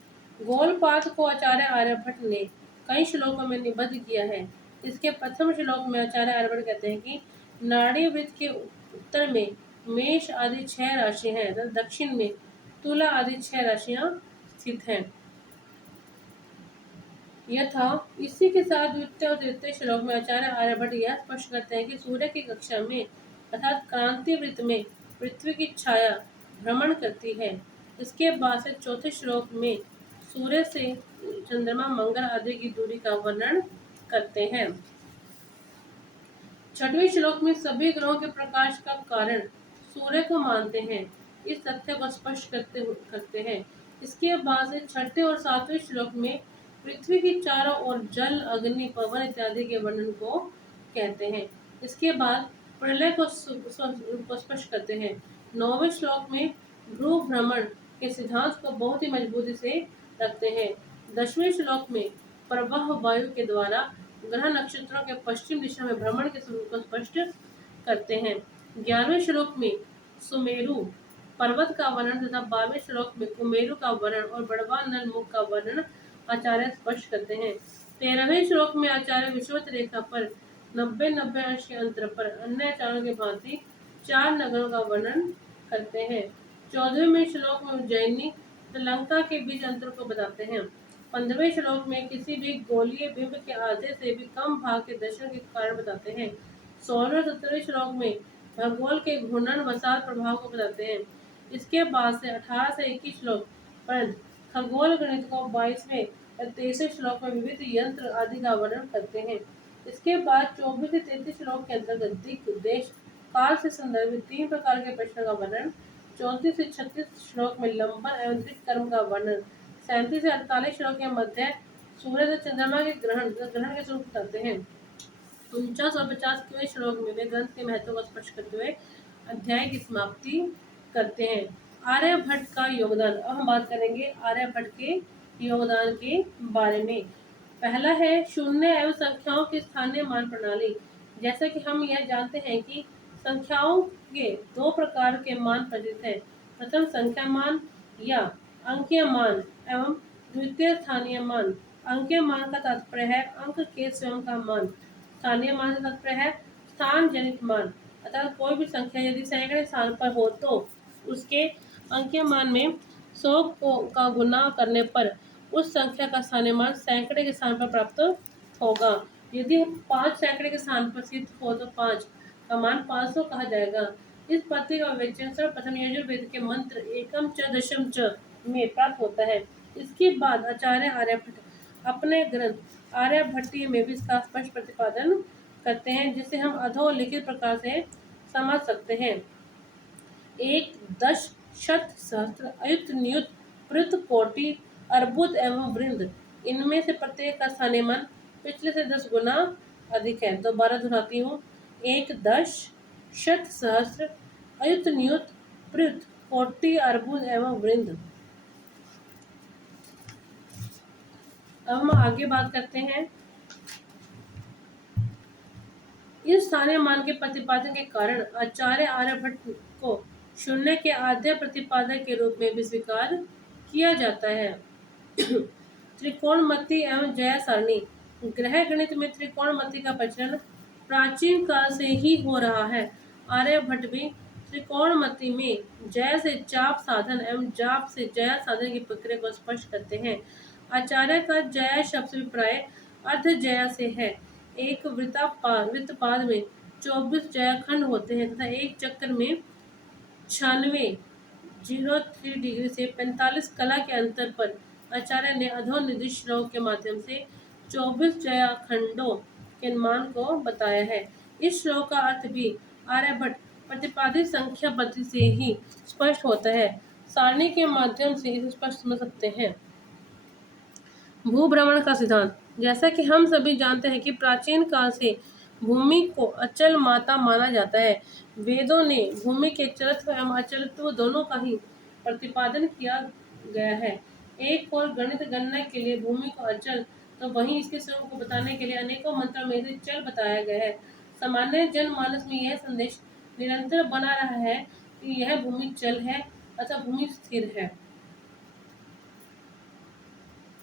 गोलपाद को आचार्य आर्यभट्ट ने कई श्लोकों में निबद्ध किया है। इसके प्रथम श्लोक में आचार्य आर्यभट्ट कहते हैं कि नाड़ी वृत्त के उत्तर में मेष आदि 6 राशि हैं तथा दक्षिण में तुला आदि 6 राशियां स्थित हैं। यथा इसी के साथ द्वितीय और तृतीय श्लोक में आचार्य आर्यभट्ट यह स्पष्ट करते हैं कि सूर्य की कक्षा में अर्थात क्रांति वृत्त में पृथ्वी की छाया भ्रमण करती है। इसके बाद से चौथे श्लोक में सूर्य से चंद्रमा, मंगल आदि की दूरी का वर्णन करते हैं। छठवें श्लोक में सभी ग्रहों के प्रकाश का कारण सूर्य को मानते हैं, इस तथ्य को स्पष्ट करते हैं। इसके बाद से छठे और सातवें श्लोक में पृथ्वी की चारों ओर जल, अग्नि, पवन इत्यादि के वर्णन को कहते हैं। इसके बाद प्रलय को स्पष्ट करते हैं। नौवें श्लोक में ध्रुव भ्रमण के सिद्धांत को बहुत ही मजबूती से रखते हैं। 10वें श्लोक में प्रवाह वायु के द्वारा ग्रह नक्षत्रों के पश्चिम दिशा में भ्रमण के स्वरूप को स्पष्ट करते हैं। 11वें श्लोक में सुमेरु पर्वत का वर्णन तथा 12वें श्लोक में कुमेरु का वर्णन और बड़वा नल मुख का वर्णन आचार्य स्पष्ट करते हैं। 13वें श्लोक में आचार्य विषुवत रेखा पर 90 अंश के अंतर पर अन्य आचार्यों के भांति 4 नगरों का वर्णन करते हैं। 14वें श्लोक में उज्जैनी तथा लंका के बीच अंतर को बताते हैं। 15वें श्लोक में किसी भी गोलीय बिंब के आधे से भी कम भाग के दर्शन के कारण बताते हैं। 16वें और 17वें श्लोक में खगोल के घूर्णन वसात प्रभाव को बताते हैं। इसके बाद से 18 से 21 श्लोक पर खगोल गणित को 22वें और 23वें श्लोक में विविध यंत्र आदि का वर्णन करते हैं। इसके बाद 24 से 33 श्लोक के अंतर्गत दिक्, देश, काल से संदर्भित 3 प्रकार के प्रश्नों का वर्णन, 34 से 36 श्लोक में लंबन एवं कर्म का वर्णन, 37 से 48 श्लोक के मध्य सूर्य और चंद्रमा के ग्रहण के स्वरूप बताते हैं। 49 और 50वें श्लोक में वे ग्रंथ के महत्व को स्पष्ट करते हुए अध्याय की समाप्ति करते हैं। आर्यभट्ट का योगदान। अब हम बात करेंगे आर्यभट्ट के योगदान के बारे में। पहला है शून्य एवं संख्याओं की स्थानीय मान प्रणाली। जैसा कि हम यह जानते हैं कि संख्याओं के 2 प्रकार के मान प्रचलित हैं। प्रथम संख्या मान या अंकीय मान एवं द्वितीय स्थानीय मान। अंकीय मान का तात्पर्य है अंक के स्वयं का मान। स्थानीय मान से तात्पर्य है स्थान जनित मान। अर्थात कोई भी संख्या यदि सैकड़े स्थान पर हो तो उसके अंकीय मान में 100 का गुना करने पर उस संख्या का स्थानीय मान सैकड़े के स्थान पर प्राप्त होगा। यदि 5 सैकड़े के स्थान पर स्थित हो तो 5 का मान 500 कहा जाएगा। इस पद्धति का विवेचन सर्वप्रथम यजुर्वेद के मंत्र एकम च दशम च में प्राप्त होता है। इसके बाद आचार्य आर्यभट्ट अपने ग्रंथ आर्यभट्टीय में भी इसका स्पष्ट प्रतिपादन करते हैं, जिसे हम अधोलिखित प्रकार से समझ सकते हैं। 1, 10, शत, सहस्त्र, अयुत, नियुत, पृथ, कोटि, अर्बुद एवं वृंद, इनमें से प्रत्येक का स्थानीय मान पिछले से 10 गुना अधिक है। दोबारा दोहराती हूँ। 1, 10, शत, सहस्त्र, अयुत, नियुत, पृथ, कोटि, अर्बुद एवं वृंद। अब हम आगे बात करते हैं। इस स्थानीय मान के प्रतिपादन के कारण आचार्य आर्यभट्ट को शून्य के आद्य प्रतिपादक के रूप में भी स्वीकार किया जाता है। त्रिकोणमिति एवं जया सारणी। ग्रह गणित में त्रिकोणमिति का प्रचलन प्राचीन काल से ही हो रहा है। आर्यभट्ट भी त्रिकोणमिति में जय से चाप साधन एवं जाप से जया साधन की प्रक्रिया को स्पष्ट करते हैं। आचार्य का जया शब्द से प्राय अर्ध जया से है। एक वृत्तपाद में 24 जयाखंड होते हैं तथा एक चक्र में 96.03 डिग्री से 45 कला के अंतर पर आचार्य ने अधोनिर्दिष्ट श्लोक के माध्यम से 24 जयाखंडों के मान को बताया है। इस श्लोक का अर्थ भी आर्यभट्ट प्रतिपादित संख्या पद्धति से ही स्पष्ट होता है। सारणी के माध्यम से इसे स्पष्ट समझ सकते हैं। भूभ्रमण का सिद्धांत। जैसा कि हम सभी जानते हैं कि प्राचीन काल से भूमि को अचल माता माना जाता है। वेदों ने भूमि के चलत्व एवं अचलत्व दोनों का ही प्रतिपादन किया गया है। एक और गणित गणना के लिए भूमि को अचल तो वहीं इसके स्वरूप को बताने के लिए अनेकों मंत्रों में इसे चल बताया गया है। सामान्य जनमानस में यह संदेश निरंतर बना रहा है कि यह भूमि चल है अथवा भूमि स्थिर है।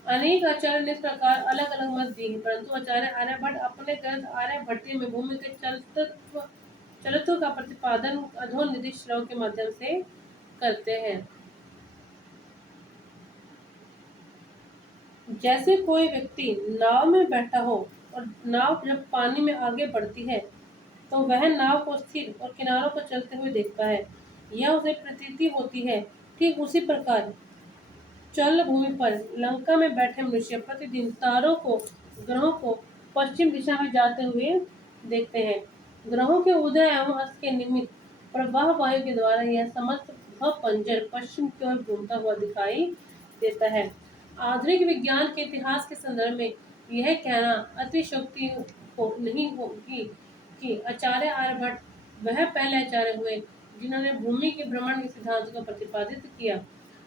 अनेक आचार्य ने इस प्रकार अलग अलग मत दिए हैं, परंतु आचार्य आर्यभट्ट अपने ग्रंथ आर्यभट्टीय में भूमि के चलत्व का प्रतिपादन अधोनिर्दिष्ट श्लोक के माध्यम से करते हैं। जैसे कोई व्यक्ति नाव में बैठा हो और नाव जब पानी में आगे बढ़ती है तो वह नाव को स्थिर और किनारों पर चलते हुए देखता है, यह उसे प्रतीति होती है। ठीक उसी प्रकार चल भूमि पर लंका में बैठे मनुष्य प्रतिदिन तारों को, ग्रहों को पश्चिम दिशा में जाते हुए देखते हैं। ग्रहों के उदय एवं अस्त के निमित्त प्रवाह वायु के द्वारा यह समस्त पंजर पश्चिम की ओर घूमता हुआ दिखाई देता है। आधुनिक विज्ञान के इतिहास के संदर्भ में यह कहना अतिशयोक्ति नहीं होगी कि आचार्य आर्यभट्ट वह पहले आचार्य हुए जिन्होंने भूमि के भ्रमण के सिद्धांत को प्रतिपादित किया।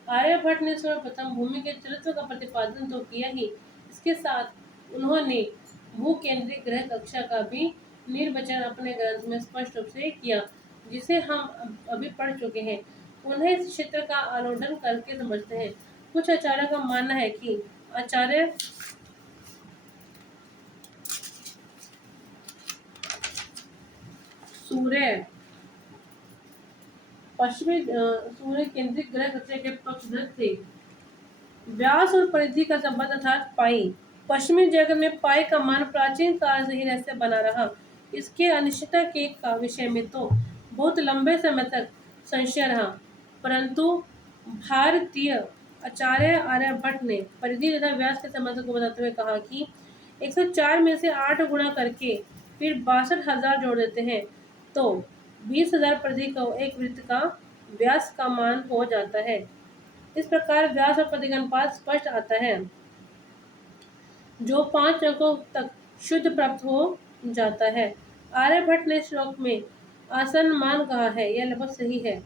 आर्यभट्ट ने सर्वप्रथम भूमि के चरित्र का प्रतिपादन तो किया ही, इसके साथ उन्होंने भू केंद्रीय ग्रह कक्षा का भी निर्वचन अपने ग्रंथ में स्पष्ट रूप से किया, जिसे हम अभी पढ़ चुके हैं। उन्हें इस क्षेत्र का आलोडन करके समझते हैं। कुछ आचार्यों का मानना है कि आचार्य सूर्य पश्चिमी सूर्य केंद्रित ग्रह कक्षा के पक्षधर थे। व्यास और परिधि का संबंध अर्थात पाई। पश्चिमी जगत में पाई का मान प्राचीन काल से ही रहस्य बना रहा। इसके अनिश्चितता के का विषय में तो बहुत लंबे समय तक संशय रहा, परंतु भारतीय आचार्य आर्यभट्ट ने परिधि तथा व्यास के संबंध को बताते हुए कहा कि 104 में से 8 गुणा करके फिर 62,000 जोड़ देते हैं तो 20,000 परिधि का एक वृत्त का व्यास का मान हो जाता है। इस प्रकार व्यास और परिधि का अनुपात स्पष्ट आता है, जो 5 अंकों तक शुद्ध प्राप्त हो जाता है। आर्यभट्ट ने श्लोक में आसन मान कहा है, यह लगभग सही है।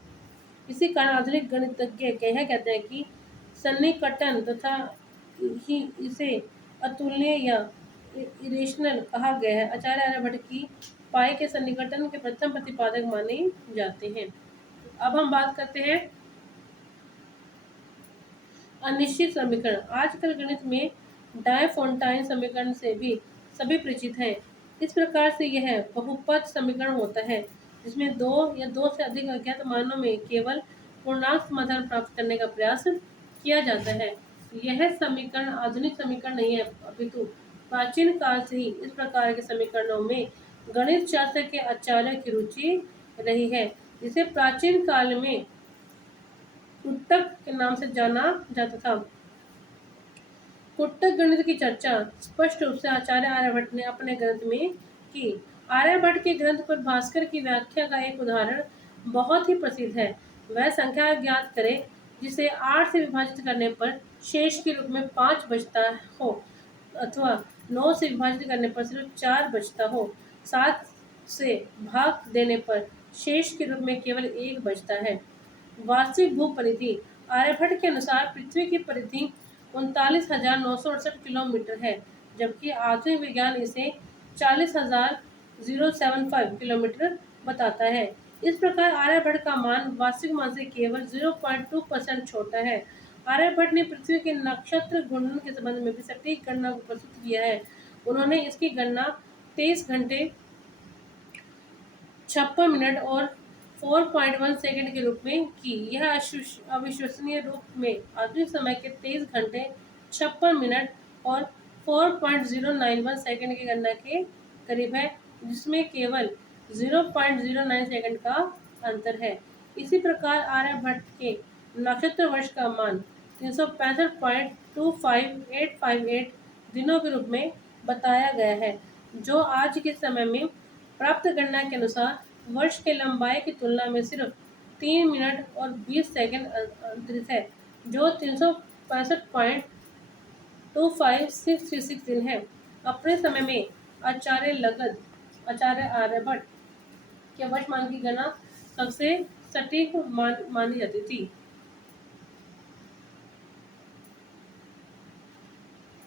इसी कारण आधुनिक गणितज्ञ यह कहते हैं कि सन्निकटन तथा ही इसे अतुलनीय या इरेशनल कहा गया है। आचार्य आर्यभट्ट की पाई के सन्निकटन के प्रथम प्रतिपादक माने जाते हैं। अब हम बात करते हैं अनिश्चित समीकरण। आजकल गणित में डायफोंटाइन समीकरण से भी सभी परिचित हैं। इस प्रकार से यह बहुपद समीकरण होता है जिसमें दो या दो से अधिक अज्ञात मानों में केवल पूर्णांक समाधान प्राप्त करने का प्रयास किया जाता है। यह समीकरण आधुनिक समीकरण नहीं है, अपितु प्राचीन काल से ही इस प्रकार के समीकरणों में गणित शास्त्र के आचार्य की रुचि रही है, जिसे प्राचीन काल में कुट्टक के नाम से जाना जाता था। कुट्टक गणित की चर्चा स्पष्ट रूप से आचार्य आर्यभट्ट ने अपने ग्रंथ में की। आर्यभट्ट के ग्रंथ पर भास्कर की व्याख्या का एक उदाहरण बहुत ही प्रसिद्ध है। वह संख्या ज्ञात करे जिसे 8 से विभाजित करने पर शेष के रूप में 5 बचता हो, अथवा 9 से विभाजित करने पर सिर्फ 4 बचता हो। 7 से भाग देने पर शेष के रूप में केवल 1 बचता है। वास्तविक भू परिधि आर्यभट्ट के अनुसार पृथ्वी की परिधि 39,968 किलोमीटर है, जबकि आधुनिक विज्ञान इसे 40,075 किलोमीटर बताता है। इस प्रकार आर्यभट्ट का मान वास्तविक मान से केवल 0.2% छोटा है। आर्यभट्ट ने पृथ्वी के नक्षत्र घूर्णन के संबंध में भी सटीक गणना को प्रस्तुत किया है। उन्होंने इसकी गणना 23 घंटे 56 मिनट और 4.1 सेकंड के रूप में की। यह अविश्वसनीय रूप में आधुनिक समय के 23 घंटे 56 मिनट और 4.091 सेकंड की गणना के करीब है, जिसमें केवल 0.09 सेकंड का अंतर है। इसी प्रकार आर्यभट्ट के नक्षत्र वर्ष का मान 365.25858 दिनों के रूप में बताया गया है, जो आज के समय में प्राप्त गणना के अनुसार वर्ष के लंबाई की तुलना में सिर्फ 3 मिनट और 20 सेकंड अंतरित है, जो 365.25636 दिन है। अपने समय में आचार्य आर्यभट्ट के वर्षमान की गणना सबसे सटीक मानी जाती थी।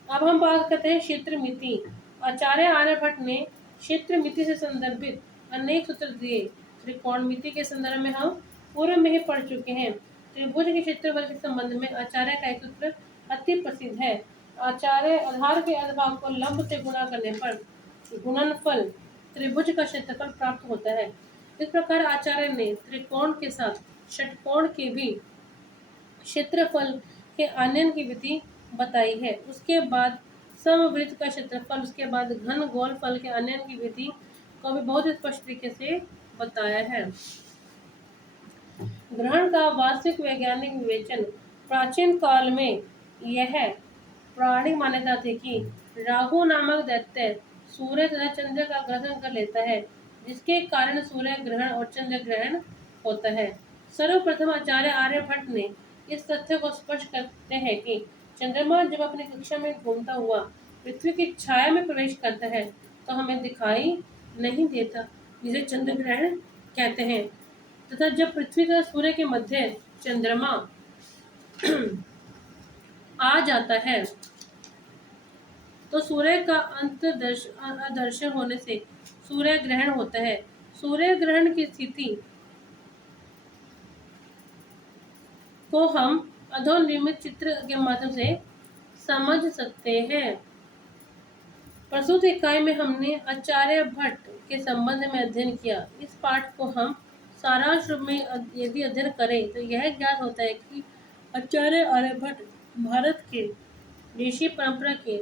अब हम बात करते हैं क्षेत्र मिति। आचार्य आर्यभट्ट ने क्षेत्र मिति से संदर्भित अनेक सूत्र दिए। त्रिकोण मिति के संदर्भ में हम पूर्व में ही पढ़ चुके हैं। त्रिभुज के क्षेत्रफल के संबंध में आचार्य का एक सूत्र अति प्रसिद्ध है। आचार्य आधार के अधभाग को लंब से गुणा करने पर गुणनफल त्रिभुज का क्षेत्रफल प्राप्त होता है। इस प्रकार आचार्य ने त्रिकोण के साथ षटकोण के भी क्षेत्रफल के आनयन की विधि बताई है। उसके बाद समवृत्त का क्षेत्रफल, उसके बाद घन गोल फल के आनयन की विधि को भी बहुत स्पष्ट तरीके से बताया है। ग्रहण का वास्तविक वैज्ञानिक विवेचन प्राचीन काल में यह प्रामाणिक मान्यता थी कि राहु नामक दैत्य सूर्य तथा चंद्र का ग्रहण कर लेता है, इसके कारण सूर्य ग्रहण और चंद्र ग्रहण होता है। सर्वप्रथम आचार्य आर्यभट्ट ने इस तथ्य को स्पष्ट करते हैं कि चंद्रमा जब अपनी कक्षा में घूमता हुआ पृथ्वी की छाया में प्रवेश करता है तो हमें दिखाई नहीं देता, जिसे चंद्र ग्रहण कहते हैं, तथा जब पृथ्वी तथा सूर्य के मध्य चंद्रमा आ जाता है तो सूर्य का अदृश्य होने से सूर्य ग्रहण होता है। सूर्य ग्रहण की स्थिति को हम अधोनिर्मित चित्र के माध्यम से समझ सकते हैं। प्रस्तुत इकाई में हमने आचार्य भट्ट के संबंध में अध्ययन किया। इस पाठ को हम सारांश रूप में यदि अध्ययन करें तो यह ज्ञात होता है कि आचार्य आर्यभट्ट भारत के ऋषि परंपरा के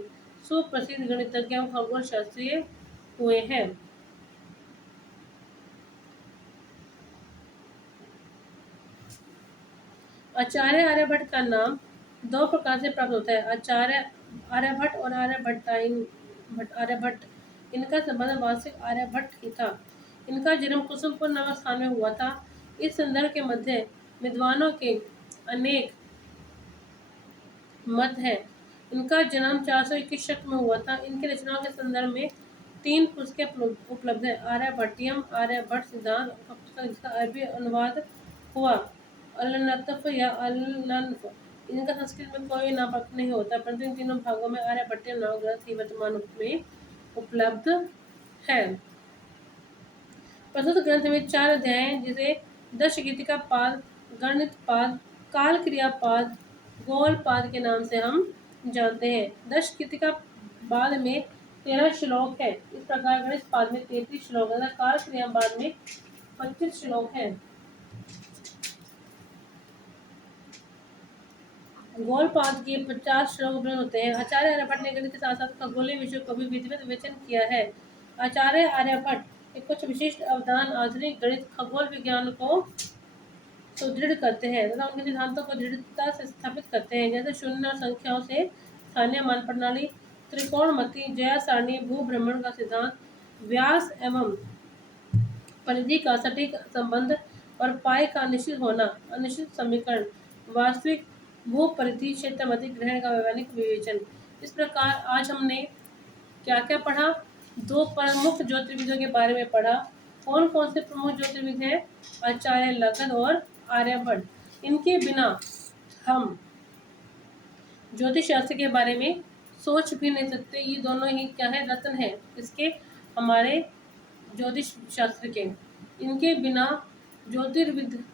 सुप्रसिद्ध गणितज्ञ एवं खगोल शास्त्री हुए हैं। आचार्य आर्यभट्ट का नाम दो प्रकार से प्राप्त होता है, आचार्य आर्यभट्ट और आर्यभट्ट। इनका संबंध वास्तविक आर्यभट्ट ही था। इनका जन्म कुसुमपुर नामक स्थान में हुआ था। इस संदर्भ के मध्य विद्वानों के अनेक मत है। इनका जन्म 421 शक में हुआ था। इनकी रचनाओं के संदर्भ में 3 पुस्तकें उपलब्ध है, आर्यभट्टियम, आर्यभट्ट सिद्धांत, जिसका अरबी अनुवाद हुआ अल-नत्फ या अल-नन्फ। इनका संस्कृत में कोई नाम प्राप्त नहीं होता, परंतु इन तीनों भागों में आर्यभट्टियम नामक ग्रंथ ही वर्तमान रूप में उपलब्ध है। प्रस्तुत ग्रंथ में 4 अध्याय हैं, जिसे दशगीतिका पाद, गणित पाद, काल क्रिया पाद, गोल पाद के नाम से हम जानते हैं। दशगीतिका पाद में 13 श्लोक है। इस प्रकार गणित पाद में 33 श्लोक है, काल क्रिया पाद में 25 श्लोक है। गोल पाद के 50 श्लोक उपलब्ध होते हैं। आचार्य आर्यभट्ट ने गणित के साथ साथ खगोलीय विषयों को भी विधिवत विवेचन किया है। आचार्य आर्यभट्ट के कुछ विशिष्ट अवदान आधुनिक गणित खगोल विज्ञान को सुदृढ़ करते हैं तथा उनके सिद्धांतों को दृढ़ता से स्थापित करते हैं, जैसे शून्य और संख्याओं से स्थानीय मान प्रणाली, त्रिकोणमिति, जया सारणी, भूभ्रमण का सिद्धांत, व्यास एवं परिधि का सटीक संबंध और पाई का निश्चित होना, अनिश्चित समीकरण, वास्तविक भूपरिधि क्षेत्रमति ग्रहण का वैज्ञानिक विवेचन। इस प्रकार आज हमने क्या क्या पढ़ा? 2 प्रमुख ज्योतिर्विदों के बारे में पढ़ा। कौन कौन से प्रमुख ज्योतिर्विद हैं? आचार्य लगध और आर्यभट्ट। इनके बिना हम ज्योतिष शास्त्र के बारे में सोच भी नहीं सकते। ये दोनों ही क्या है? रत्न है इसके, हमारे ज्योतिष शास्त्र के। इनके बिना ज्योतिर्विद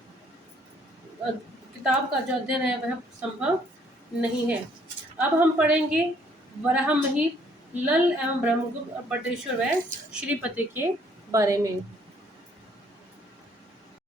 किताब का जो अध्ययन है वह संभव नहीं है। अब हम पढ़ेंगे वराहमिहिर, लल एवं ब्रह्मगुप्त और बटेश्वर व श्रीपति के बारे में।